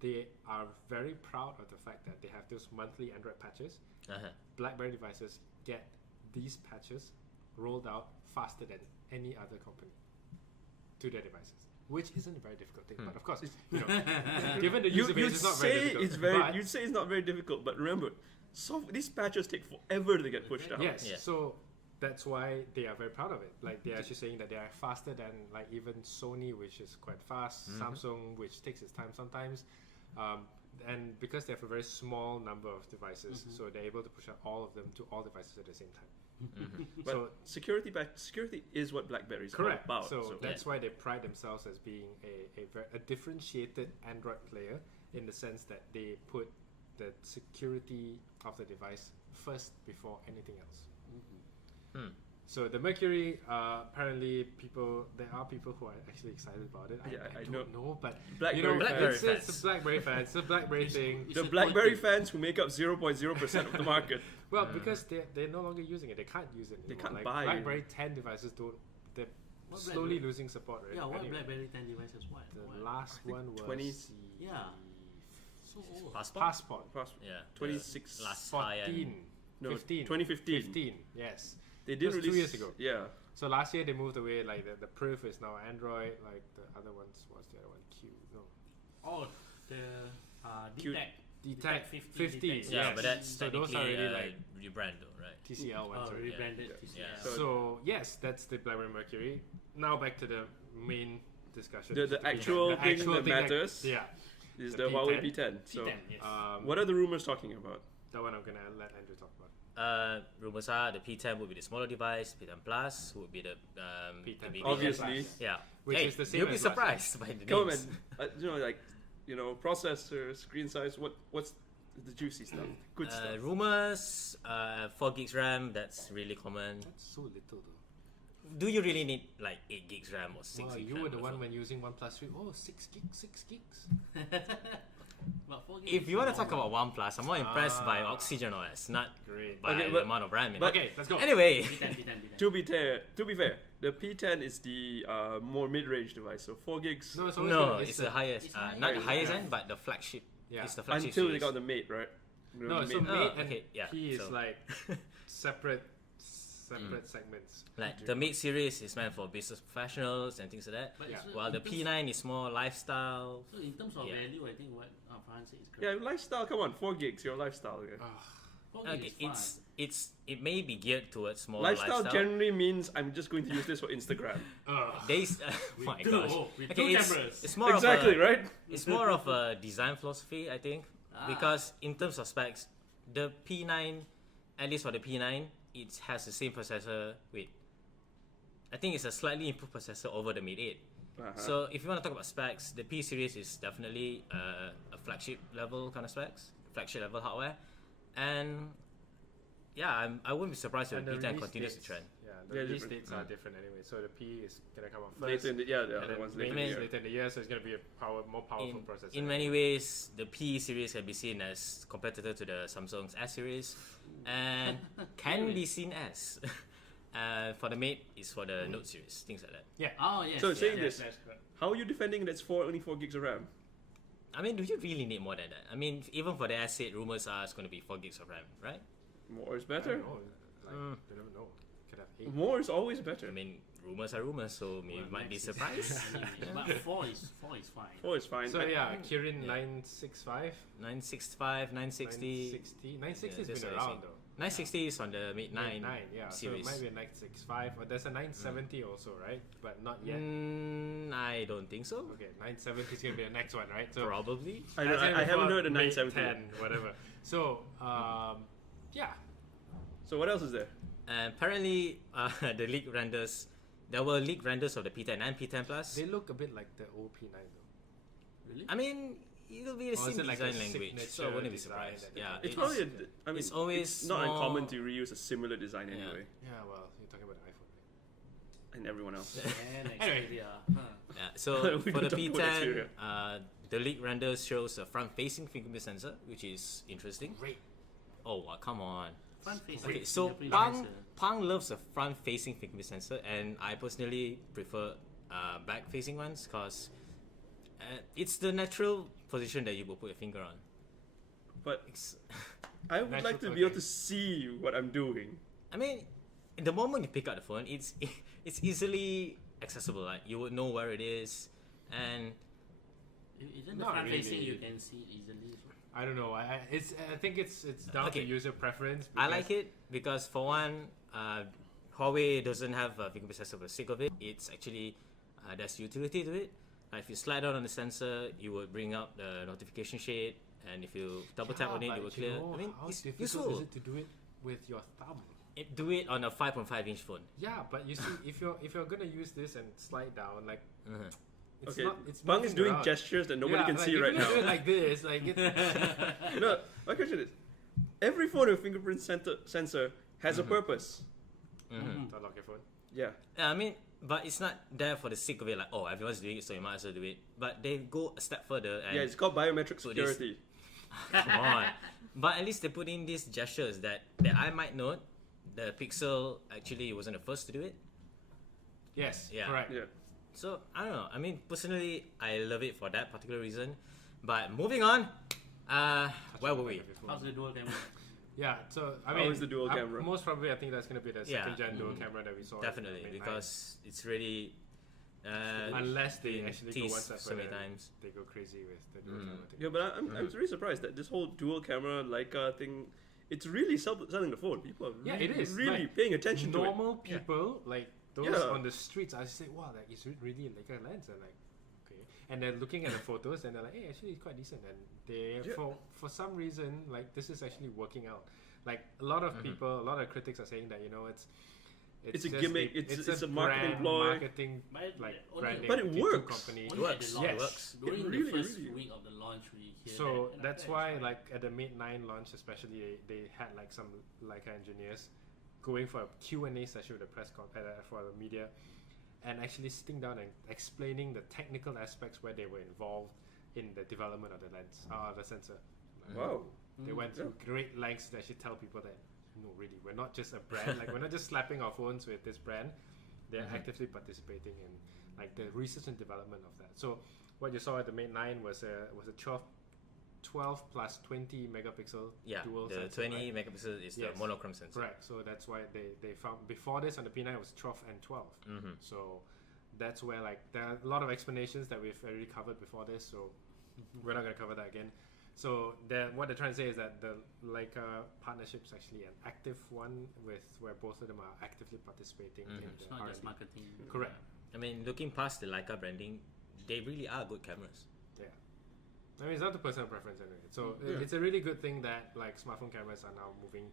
they are very proud of the fact that they have those monthly Android patches. Uh-huh. BlackBerry devices get these patches rolled out faster than any other company to their devices, which isn't a very difficult thing. But of course, you know, given the user base, it's not very difficult. But- You'd say it's not very difficult, but remember, these patches take forever to get pushed out. Yes, Yeah. so that's why they are very proud of it. Like they're actually saying that they are faster than like even Sony, which is quite fast, Samsung, which takes its time sometimes, and because they have a very small number of devices, so they're able to push out all of them to all devices at the same time. But So security is what BlackBerry is correct. all about. So that's why they pride themselves as being a differentiated Android player in the sense that they put the security of the device first before anything else. So the Mercury, apparently there are people who are actually excited about it. I don't know, but BlackBerry BlackBerry it's fans. a BlackBerry fans. It's a BlackBerry thing. It's the a BlackBerry point fans who make up 0.0% of the market. Well, because they're no longer using it, they can't use it anymore. They can't like buy it. BlackBerry 10 devices they're What slowly BlackBerry? losing support. Right? Yeah, what Anyway, BlackBerry 10 devices? What? The What? last one was 20 Yeah. So old. Passport? Passport. Yeah. 26. the last high-end. 14. No, 15. 2015. 15, yes. They did That's 2 release years ago. Yeah. So last year they moved away, like the Priv is now Android, like the other ones, what's the other one? Q, no. Oh, the Q- DTAC 50. Yes. Yeah, but that's So those technically are already like rebrand though, right? TCL ones Oh, already. rebranded Yeah. TCL. Yeah. So yes, that's the BlackBerry Mercury. Now back to the main discussion. The actual thing that matters yeah. is The the Huawei P10. P10. So, P10, yes. what are the rumors talking about? That one I'm gonna let Andrew talk about. Rumors are the P10 would be the smaller device, P10 Plus would be the P10 the big Obviously. yeah. Which hey, is the same you'll be as last surprised by the Come on, names. man. Processor, screen size. What's the juicy stuff? Good stuff. Rumors, 4 gigs RAM. That's really common. That's so little though. Do you really need like 8 gigs RAM or 6 Wow, gigs you RAM were the on one phone? when using OnePlus 3. Oh, 6 gigs. But 4 If you want to talk normal. about OnePlus, I'm more impressed by Oxygen OS, not Great. by Okay, the but- amount of RAM. Okay, let's go. Anyway, P10. To be fair, the P10 is the more mid-range device. So 4 gigs No, it's always no, good. it's the highest, it's not the highest. highest Yeah. end, but the flagship. Yeah. It's the flagship until they series. got the Mate, right? No, so Mate. Mate Oh, and okay, yeah, P is so- like separate segments. Like the Mate series is meant for business professionals and things like that. But Yeah. it's, While the in terms- P9 is more lifestyle. So in terms of Yeah. value, I think what Farhan said is correct. Yeah, lifestyle. Come on, 4 gigs. Your lifestyle. Yeah. 4 Okay, gig is it may be geared towards more Lifestyle generally means I'm just going to use this for Instagram. Days, my gosh. with Okay, two it's, cameras. it's more Exactly, of a, right? It's more of a design philosophy, I think, because in terms of specs, the P9, at least for the P9, it has the same processor. Wait, I think it's a slightly improved processor over the Mate 8. So if you want to talk about specs, the P series is definitely a flagship level kind of specs, flagship level hardware, and yeah, I wouldn't be surprised if the P10 continues the trend. Yeah, the release dates are different anyway. So the P is gonna come out first. Later in the, and the then ones Mate later in the is year. later in the year, so it's gonna be a more powerful processor. In many ways, the P series can be seen as competitor to the Samsung's S series, and can be seen as. For the Mate, it's for the Note series, things like that. Yeah. Oh yes. So saying this, that's correct. how are you defending that's only 4 gigs of RAM? I mean, do you really need more than that? I mean, even for the S8, rumors are it's going to be 4 gigs of RAM, right? More is I better. don't know. Like, you never know. Could have 8. More is always better. I mean, rumors are rumors, so you might be surprised. But 4 is fine. 4 is fine. So yeah, Kirin 965, 965, 960. 960 has that's been what I around see. though. 960 is on the Mate 9, 9, yeah. series. So it might be a 965, or there's a 970 also, right? But not yet. I don't think so. Okay, 970 is gonna be the next one, right? So Probably. I that's gonna be haven't for heard the Mate 970. 10, whatever. So yeah, So what else is there? Apparently, the leak renders. There were leak renders of the P10 and P10 Plus. they look a bit like the old P9 though. Really? I mean, it'll be the Or is same it like design a language, so I signature wouldn't be design surprised. that they Yeah, can- It's probably I mean, it's always it's not more- uncommon to reuse a similar design Yeah. anyway, Yeah, well, you're talking about the iPhone, right? and everyone else. And Anyway. Xperia. Yeah, so We for the don't talk about P10, Xperia. the leak renders shows a front-facing fingerprint sensor, which is interesting. Great. Oh, come on. Front facing. Okay, so fingerprint Pang sensor. loves a front-facing fingerprint sensor, and I personally prefer back-facing ones because it's the natural position that you will put your finger on. But It's- I would Natural like to be able okay. to see what I'm doing. I mean, in the moment you pick up the phone, it's easily accessible. Like you would know where it is, and Isn't the Not front facing really. you can see it easily? I don't know. I think it's down Okay. to user preference. I like it because for one, Huawei doesn't have a fingerprint sensor for the sake of it. It's actually there's utility to it. If you slide down on the sensor, you would bring up the notification shade, and if you double tap on it, it will clear. I mean, how it's difficult useful. is it to do it with your thumb? Do it on a 5.5-inch phone. Yeah, but you see, if you're gonna use this and slide down, like it's Okay, not. It's Bang is moving doing around. gestures that nobody Yeah, can like, see if right you do it now. like this, like it, No, my question is, every phone with fingerprint sensor has a purpose. to unlock your phone. Yeah. I mean, but it's not there for the sake of it. Like, oh, everyone's doing it, so you might as well do it. But they go a step further. And Yeah, it's called biometric So this- security. Come on. But at least they put in these gestures that I might note. The Pixel actually wasn't the first to do it. Yes, Yeah. correct. Yeah. So, I don't know. I mean, personally, I love it for that particular reason. But moving on, where were we? How's the dual camera? Yeah, so I How mean, is the dual camera? Most probably, I think that's gonna be the Yeah. second gen dual camera that we saw. Definitely, in the Mate because it's really... 9. Unless they been actually go one teased step so many further, times. they go crazy with the dual camera thing. Yeah, but I'm really surprised that this whole dual camera Leica thing, it's really selling the phone. People are Yeah, really, it is. really Like, paying attention to it. Normal people, like those Yeah. on the streets, I say, wow, like is it really like a lens? And like, okay, and they're looking at the photos and they're like, hey, actually, it's quite decent. And they, Yeah. for some reason, like this is actually working out. Like a lot of people, a lot of critics are saying that it's a just gimmick, it's a marketing brand, ploy. marketing But like only- branding. But it between two works. companies. Only at works. the launch. It works. During It the really, first really week of the launch, we hear So that, and that's after why, it's fine. like at the Mate 9 launch, especially, they had like some Leica engineers going for a Q&A session with the for the media, and actually sitting down and explaining the technical aspects where they were involved in the development of the lens, the sensor. Like, Wow. They went through great lengths to actually tell people that no, really, we're not just a brand. Like we're not just slapping our phones with this brand. They're actively participating in like the research and development of that. So what you saw at the Mate 9 was a 12 plus 20 megapixel Yeah, dual the sensor, 20 right? megapixel is Yes. the monochrome sensor. Correct. So that's why they found before this on the P9 was 12 and 12. So that's where like there are a lot of explanations that we've already covered before this. So we're not gonna cover that again. So what they're trying to say is that the Leica partnership is actually an active one where both of them are actively participating in It's the not R&D. just marketing. Correct. I mean, looking past the Leica branding, they really are good cameras. Yeah. I mean, it's not the personal preference anyway. So Yeah. it's a really good thing that like smartphone cameras are now moving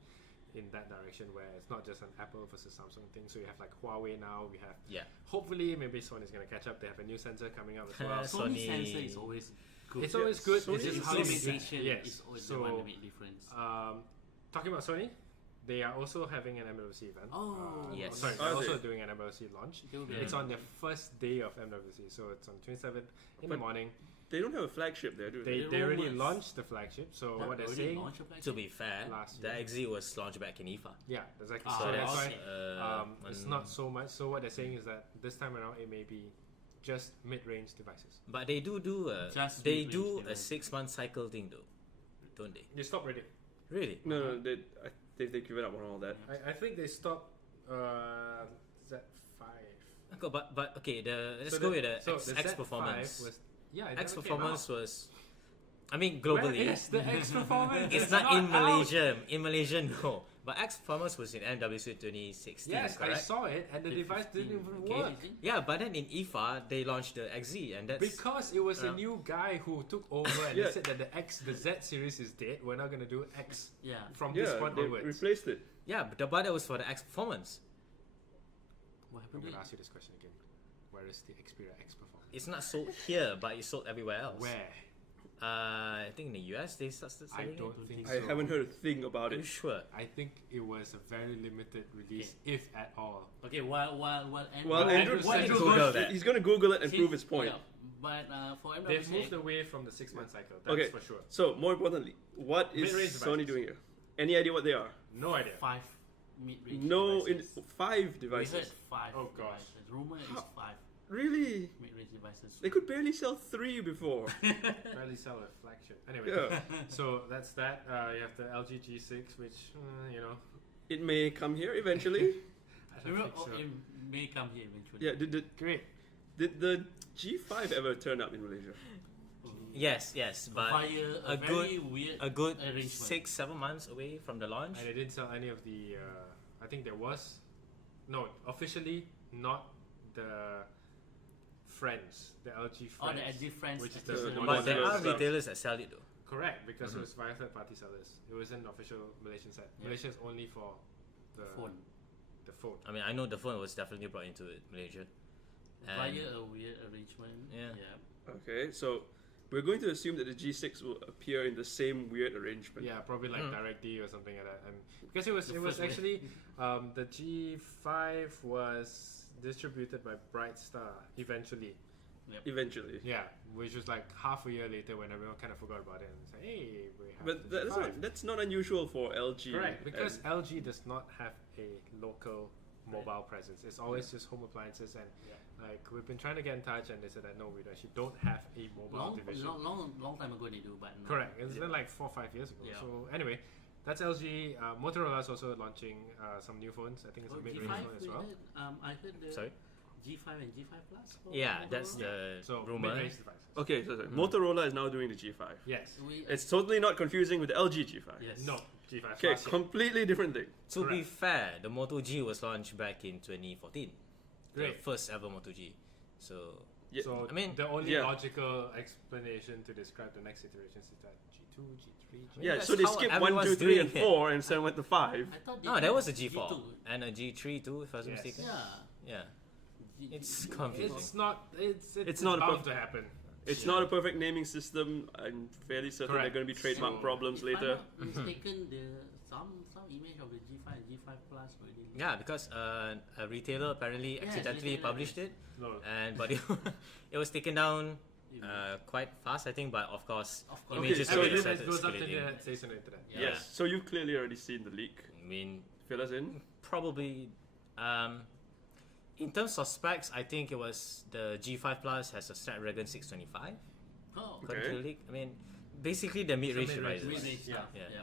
in that direction where it's not just an Apple versus Samsung thing. So you have like Huawei now. We have hopefully maybe Sony's gonna catch up. They have a new sensor coming out as well. Sony Sony- sensor is always good. It's always good. Sony It's just how implementation yes. is always So, the one that make difference. Talking about Sony, they are also having an MWC event. Oh. Yes. Sorry, Are they're also they? doing an MWC launch. They will be It's a- on the first day of MWC, so it's on 27th in the But morning. They don't have a flagship there, do they? They already rumors. launched the flagship. So What, what they're already saying, launched a flagship? To be fair, Last the year. XZ was launched back in IFA. yeah, exactly. Ah, So that's okay. why it's not so much. So what they're saying is that this time around it may be just mid-range devices. But they do Just they mid-range do a device. 6-month cycle thing though, don't they? You stop ready. Really? No, they've given up on all that. I think they stopped Z5. Okay, but okay, let's So go with the so X Z5 performance. was, yeah, it X never came performance out. was, I mean, globally, Where is the X performance? it's not in Malaysia. In Malaysia, no. But X performance was in MWC 2016, Yes, I correct? saw it, and the device didn't even 15K, work. is it? Yeah, but then in IFA they launched the XZ, and that's Because it was a Yeah. new guy who took over and Yeah. they said that the Z series is dead. We're not gonna do X Yeah. from this Yeah, point they onwards. replaced it. yeah, but that was for the X performance. What I'm happened to gonna it? ask you this question again. Where is the Xperia X performance? It's not sold here, but it's sold everywhere else. Where? I think in the US they started I selling don't it. think I so. haven't heard a thing about Are you it. sure? I think it was a very limited release, if at all. Okay, while Well, Andrew Andrew said said to Google that. he's gonna Google it and See, prove his point. yeah, but for MWC, They've moved away from the 6-month cycle. That's Okay. for sure. So more importantly, what is Mid-range Sony devices. doing here? Any idea what they are? No idea. 5 mid-range No, devices. 5 We heard devices. 5 Oh, gosh. devices. Rumor is 5 Really? mid-range devices. They could barely sell 3 before. Barely sell a flagship. Anyway, Yeah. so that's that. You have the LG G6, which you know. It may come here eventually. I don't think so. It may come here eventually. Yeah, Great. did the G5 ever turn up in Malaysia? Yes, but Via a very weird a good arrangement. 6-7 months away from the launch. And they didn't sell any of the. I think there was, no, officially not the Friends, the LG Friends. Oh, the LG Friends. which is the accessories. one But there Modular are stuff. retailers that sell it though. Correct, because it was via third-party sellers. It wasn't official Malaysian set. Yeah. Malaysia is only for the phone. The phone. I mean, I know the phone was definitely brought into Malaysia. And Via a weird arrangement. Yeah. Okay, so we're going to assume that the G6 will appear in the same weird arrangement. Yeah, probably like DirectD or something like that. And because it The was first way. actually the G5 was distributed by Brightstar eventually. Eventually. Yeah, which was like half a year later when everyone kind of forgot about it and said, "Hey, we have But the G5." that's not unusual for LG. Correct, because and- LG does not have a local mobile presence. It's always just home appliances, and like we've been trying to get in touch, and they said that no, we actually don't have a mobile division. Long time ago they do, but no. Correct, it's been like 4 or 5 years ago. Yeah. So anyway, that's LG. Motorola is also launching some new phones. I think it's a mid-range G5 phone as well. I heard the Sorry? G5 and G5 Plus. for Yeah, Motorola. that's the So rumor. mid-range devices. Okay, so Motorola is now doing the G5. Yes. It's totally not confusing with the LG G5. Yes. No. G5 Okay, Plus, yeah. completely different thing. To be Correct. fair, the Moto G was launched back in 2014. Great. The first ever Moto G. So Yeah. So I mean, the only yeah. logical explanation to describe the next iterations is that G2, G3, G4. Yeah, that's so they how skipped 1, everyone's 2, 3, and doing it. 4 and then went to 5. I thought they no, did there was a G4 G2. and a G3 too, if I was Yes. mistaken. Yeah. Yeah. G- It's G- confusing. It's not. It's not a bound perf- to happen. It's not a perfect naming system. I'm fairly certain Correct. there are going to be trademark So- problems If I'm later. not mistaken, some image of the G5 and G5 Plus already. Yeah, because a retailer apparently Yeah, accidentally retailer, published yes. it, No. and but it was taken down quite fast, I think. But of course, Of course. images Okay, were so Everything started that goes up to the escalating. internet stays on the internet. Yeah. Yes. So you've clearly already seen the leak. I mean, Fill us in. probably. In terms of specs, I think it was the G5 Plus has a Snapdragon 625. Oh, Okay. According to the leak. I mean, basically the mid-range mid-range devices. mid-range Yeah. stuff. Yeah. Yeah.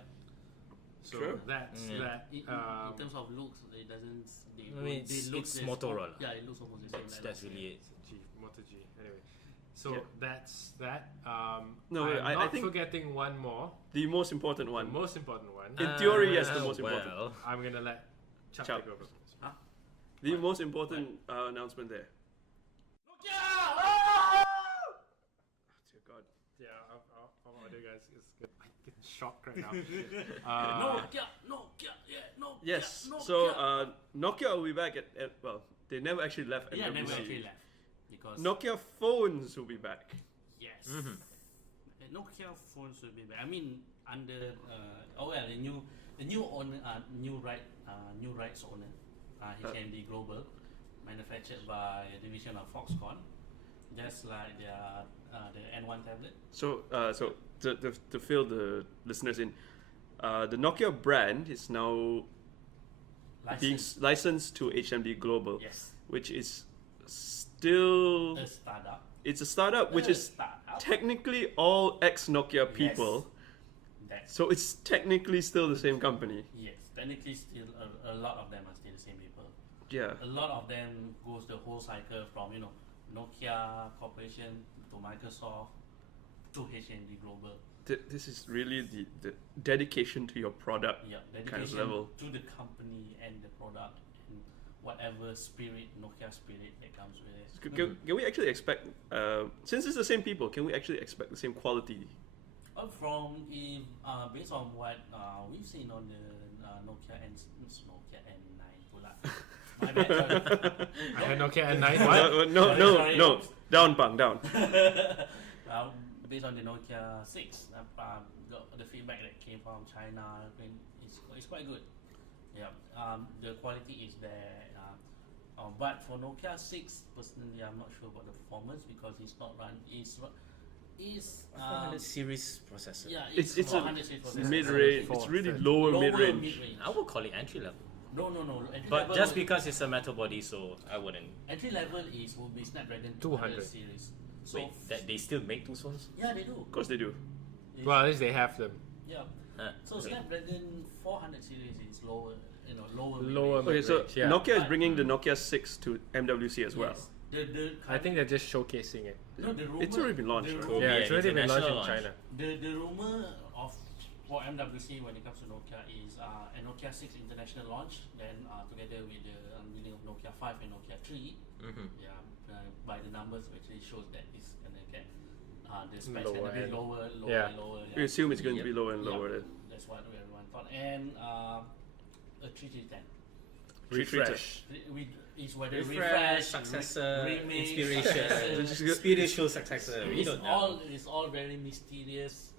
So Sure. that's Yeah. that. In terms of looks, it doesn't. They I mean, they it's look there's Motorola. Yeah, it looks almost the same. That's really it. G, Moto G. Anyway, So that's that. No, I'm I not think forgetting one more. the most important one. The most important one. In theory, yes, the most important. Well, I'm gonna let Chuck Chuck. take over. The most important announcement there. Nokia! Dear God. Yeah, our audio guys is good. I'm getting shocked right now. Nokia! Nokia! Yes. Nokia. So Nokia will be back at well, they never actually left MWC. Yeah, never actually left. Because Nokia phones will be back. yes, Nokia phones will be back. I mean, under the new owner, new rights owner, HMD Global, manufactured by a division of Foxconn, just like the N1 tablet. So to fill the listeners in, the Nokia brand is now being licensed to HMD Global, Yes, which is still a startup. it's a startup which is technically all ex-Nokia people. That's So it's technically still the same company. yes. Technically, still a lot of them are still the same people. Yeah. A lot of them goes the whole cycle from Nokia Corporation to Microsoft to HMD Global. This is really the dedication to your product Yeah, kind of dedication level. to the company and the product and whatever spirit, Nokia spirit that comes with it. Can we actually expect, since it's the same people, can we actually expect the same quality? Based on what we've seen on the Nokia N9 pula. My bad, sorry. I had Nokia N9. What? No. Down, Pang, down. Based on the Nokia 6, the feedback that came from China, it's quite good. Yeah, the quality is there. But for Nokia 6, personally, I'm not sure about the performance because it's not run. It's 400 series processor. yeah, It's a 400 series processor. mid-range. It's really lower mid-range. I would call it entry level. No. Entry But level just because it's a metal body, so I wouldn't. entry level will be Snapdragon 200 series. So Wait, that they still make those phones? yeah, they do. Of course they do. Well, at least they have them. Yeah. Huh, So okay. Snapdragon 400 series is lower, lower. Lower mid-range. Okay, so Mid-range, yeah. Nokia is But- bringing the Nokia 6 to MWC as well. Yes. I think they're just showcasing it. no, the rumor, It's already been launched, the right? rumor- Yeah, Yeah, it's already been launched in international China. The rumor for MWC when it comes to Nokia is a Nokia 6 international launch, then together with the unveiling of Nokia 5 and Nokia 3. Mm-hmm. Yeah, by the numbers actually shows that it's gonna get the specs Lower gonna be end. lower. Yeah. We assume it's going to Yep. be lower and lower. Yeah. Then. That's what everyone thought, and a 3310. Refresh. Is whether Refresh, successor, remix, inspiration, successor. spiritual successor. We don't know. It's all very mysterious,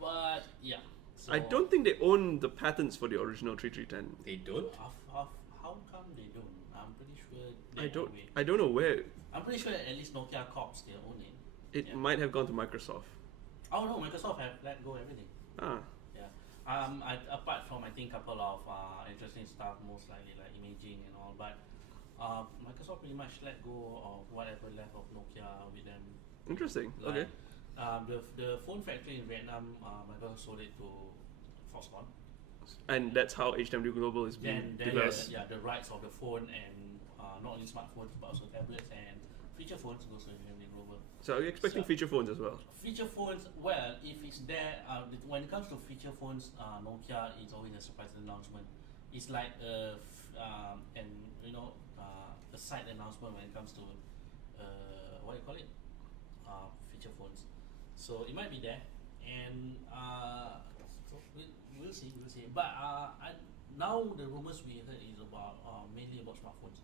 but yeah. So I don't think they own the patents for the original 3310. They don't? How come they don't? I'm pretty sure. I don't. Wait. I don't know where. I'm pretty sure at least Nokia Corp still own it. It Yeah. might have gone to Microsoft. Oh no, Microsoft have let go everything. Ah, Yeah. Apart from I think couple of interesting stuff, most likely like imaging and all, but Microsoft pretty much let go of whatever left of Nokia with them. interesting. Like, Okay. the phone factory in Vietnam, Microsoft sold it to Foxconn. And that's how HMD Global is being Then developed. the rights of the phone and not only smartphones but also tablets and feature phones goes to HMD Global. So are you expecting So- feature phones as well? Feature phones, well, if it's there, when it comes to feature phones, Nokia is always a surprise announcement. It's like a side announcement when it comes to what do you call it, feature phones. So it might be there, and so we'll see. But now the rumors we heard is about mainly about smartphones.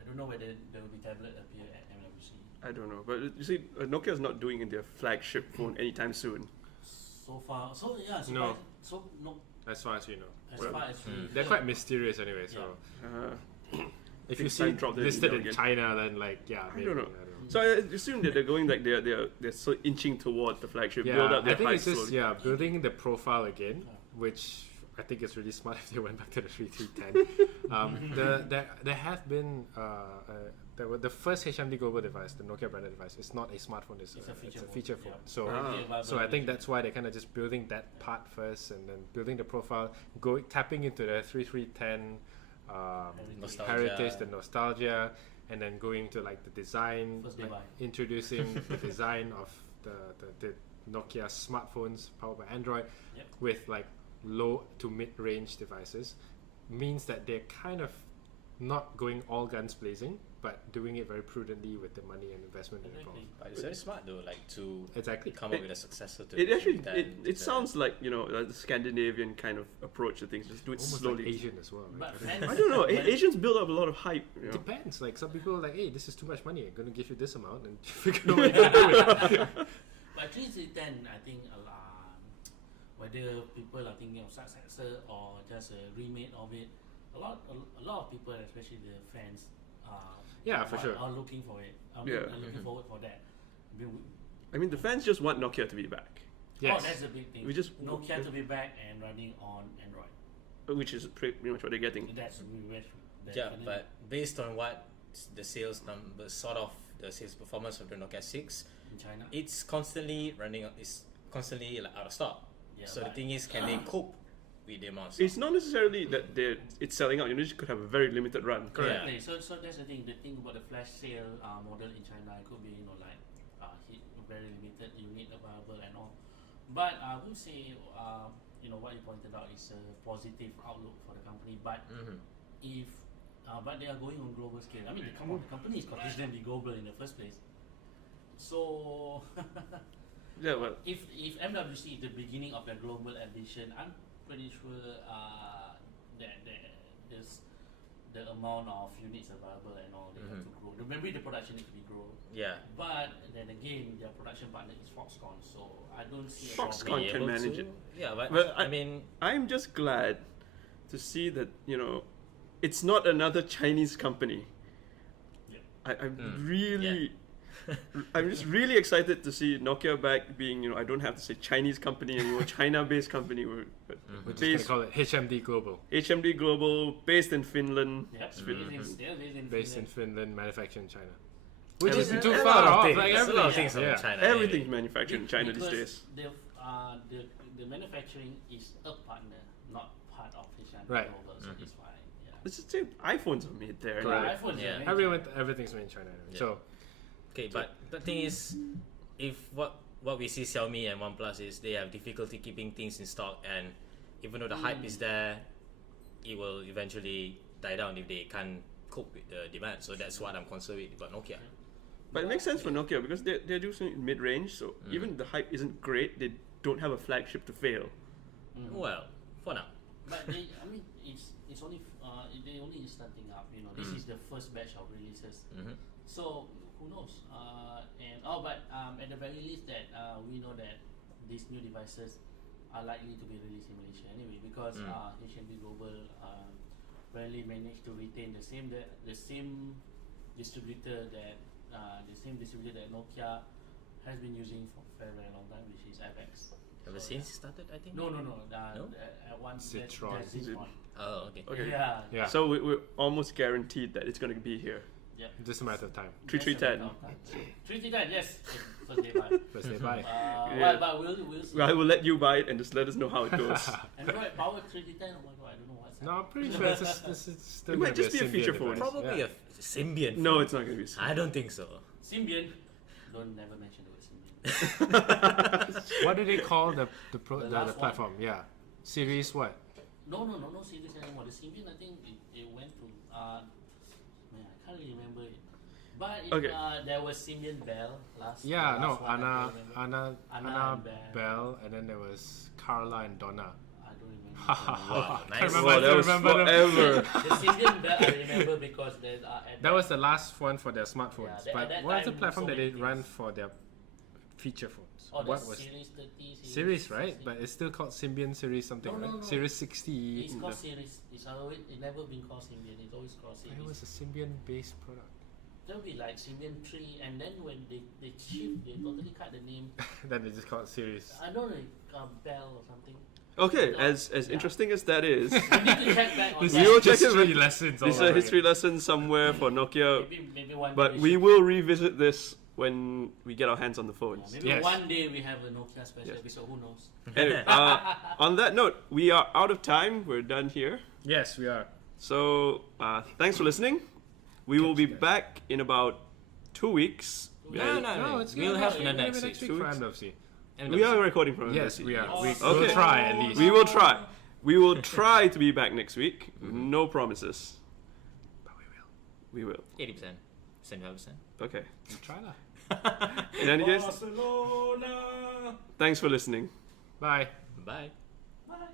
I don't know whether there will be tablet appear at MWC. I don't know, but you see, Nokia is not doing in their flagship phone anytime soon. So far, so yeah, so No. so no. As far as you know. As Well, far as we They're heard, quite mysterious anyway, so if you think see Simon dropped it listed email in again. China, then like yeah, I maybe. don't know. So I assume that they're going like they're so inching toward the flagship. Yeah, build up their I think hype it's just slowly. building the profile again, which I think is really smart if they went back to the 3310. There have been the first HMD Global device, the Nokia branded device. It's not a smartphone; it's a feature phone. Yeah. So Ah. so I think that's why they're kind of just building that part first, and then building the profile, tapping into the 3310 Nostalgia. heritage, the nostalgia, and then going to like the design, First they like buy. introducing the design of the Nokia smartphones powered by Android Yep. with like low to mid-range devices, means that they're kind of not going all guns blazing, but doing it very prudently with the money and investment involved. Exactly. But it's very smart though, like to Exactly. come up with a successor to It actually P10, it sounds like the Scandinavian kind of approach to things. Just do it Almost slowly. like Asian as well. Right? But I fans, I don't know. but- Asians build up a lot of hype. It depends. Like some people are like, hey, this is too much money. I'm gonna give you this amount and figure out what to do it. But 310, I think whether people are thinking of successor or just a remake of it, a lot of people, especially the fans, Yeah, for sure. are looking for it. Are looking forward for that. I mean, the fans just want Nokia to be back, Yes. Oh, that's the big thing. We just- Nokia to be back and running on Android. which is pretty much what they're getting. That's Yeah, but based on what the sales numbers, sort of the sales performance of the Nokia 6, in China. it's constantly running. It's constantly like out of stock. Yeah, So the but- thing is, can they cope with the amount of stock? It's not necessarily that it's selling out. You just could have a very limited run. Correct. Exactly. So that's the thing. The thing about the flash sale model in China, it could be very limited unit available and all. But I would say what you pointed out is a positive outlook for the company. But if but they are going on global scale. I mean, the company is conditionally global in the first place. So Yeah, well, if MWC is the beginning of their global ambition, I'm pretty sure that there's the amount of units available and all they have to grow. Maybe the production needs to be grown. Yeah. But then again, their production partner is Foxconn, so I don't see a Foxconn problem. can Able manage to- it. Yeah, but Well, I mean, I'm just glad to see that it's not another Chinese company. Yeah. I'm really, I'm just really excited to see Nokia back being, I don't have to say Chinese company anymore, China-based company. We're We're just based gonna call it HMD Global, HMD Global, based in Finland. Yep. It's Finland. based in Finland, manufactured in China. Which Everything- isn't too a far lot of off. things. Like There's a lot of everything. things from Yeah. China. Everything's anyway. manufactured in China these days. The manufacturing is a partner, not part of HMD Right. Global, so it's fine. Yeah. It's the same. iPhones are made there. Correct. Anyway. iPhones, Yeah. Everything's made in China. Anyway. Yeah. So Okay, but the thing is, if what we see Xiaomi and OnePlus is they have difficulty keeping things in stock, and even though the hype is there, it will eventually die down if they can't cope with the demand. So that's what I'm concerned with about Nokia. But it makes sense for Nokia because they're doing something mid-range, so even the hype isn't great. They don't have a flagship to fail. Well, for now. But it's only they only starting up. This is the first batch of releases. So who knows? But at the very least, that we know that these new devices are likely to be released in Malaysia anyway, because HMD Global apparently managed to retain the same distributor that Nokia has been using for a very, very long time, which is Avex. Ever since it started, I think. No. No? At once Citron. that's Citron. Oh, okay. Okay. Yeah. yeah, So we're almost guaranteed that it's going to be here. Yep. just a matter of time. 3310. 3310, yes. First day buy. First they buy. Yeah. But we'll see. I will let you buy it and just let us know how it goes. Android power 3310. Oh my god, I don't know what's No, I'm pretty sure this is still It might gonna just be a feature Symbian phone. device. Probably Yeah. a Symbian. No, phone. it's not going to be. I don't think so. Symbian. Don't never mention the word Symbian. What do they call the last one. platform? Yeah, series what? No series anymore. The Symbian, I think it went to I can't really remember it. But there was Symbian Bell last. Yeah, the no, last one, I don't remember. Anna and Bell, and then there was Carla and Donna. I don't remember. Wow, I nice. remember, Wow, I that was remember them. forever. The Symbian Bell I remember because there's That was the last one for their smartphones. Yeah, but at that what was the time, platform so that they many run things. for their feature phones? Oh, What the was Series 30, series, right? 60. But it's still called Symbian Series something, No, right? no. Series 60. It's called Series. It's never been called Symbian. It's always called Series. It was a Symbian-based product. There'll be like Symbian 3, and then when they shift, they totally cut the name. Then they just called Series. I don't know, Bell or something. Okay, as interesting as that is, We need to check back on This We that. will is check it history with- lessons. this is all a over history again. lesson somewhere for Nokia, Maybe one but day we should- will revisit this when we get our hands on the Yeah, phones. maybe Yes. one day we have a Nokia special Yes. episode. Who knows? Anyway, on that note, we are out of time. We're done here. Yes, we are. So thanks for listening. We will be you guys. back in about 2 weeks. No, it's We'll gonna have be another next next week week. for MWC. We are recording from Yes, MWC. we are. Awesome. We'll Okay. try at least. We will try. We will try to be back next week. No promises. But we will. We will. 80%, 75%. Okay. We try lah. In any case, Barcelona. thanks for listening. Bye. Bye. Bye.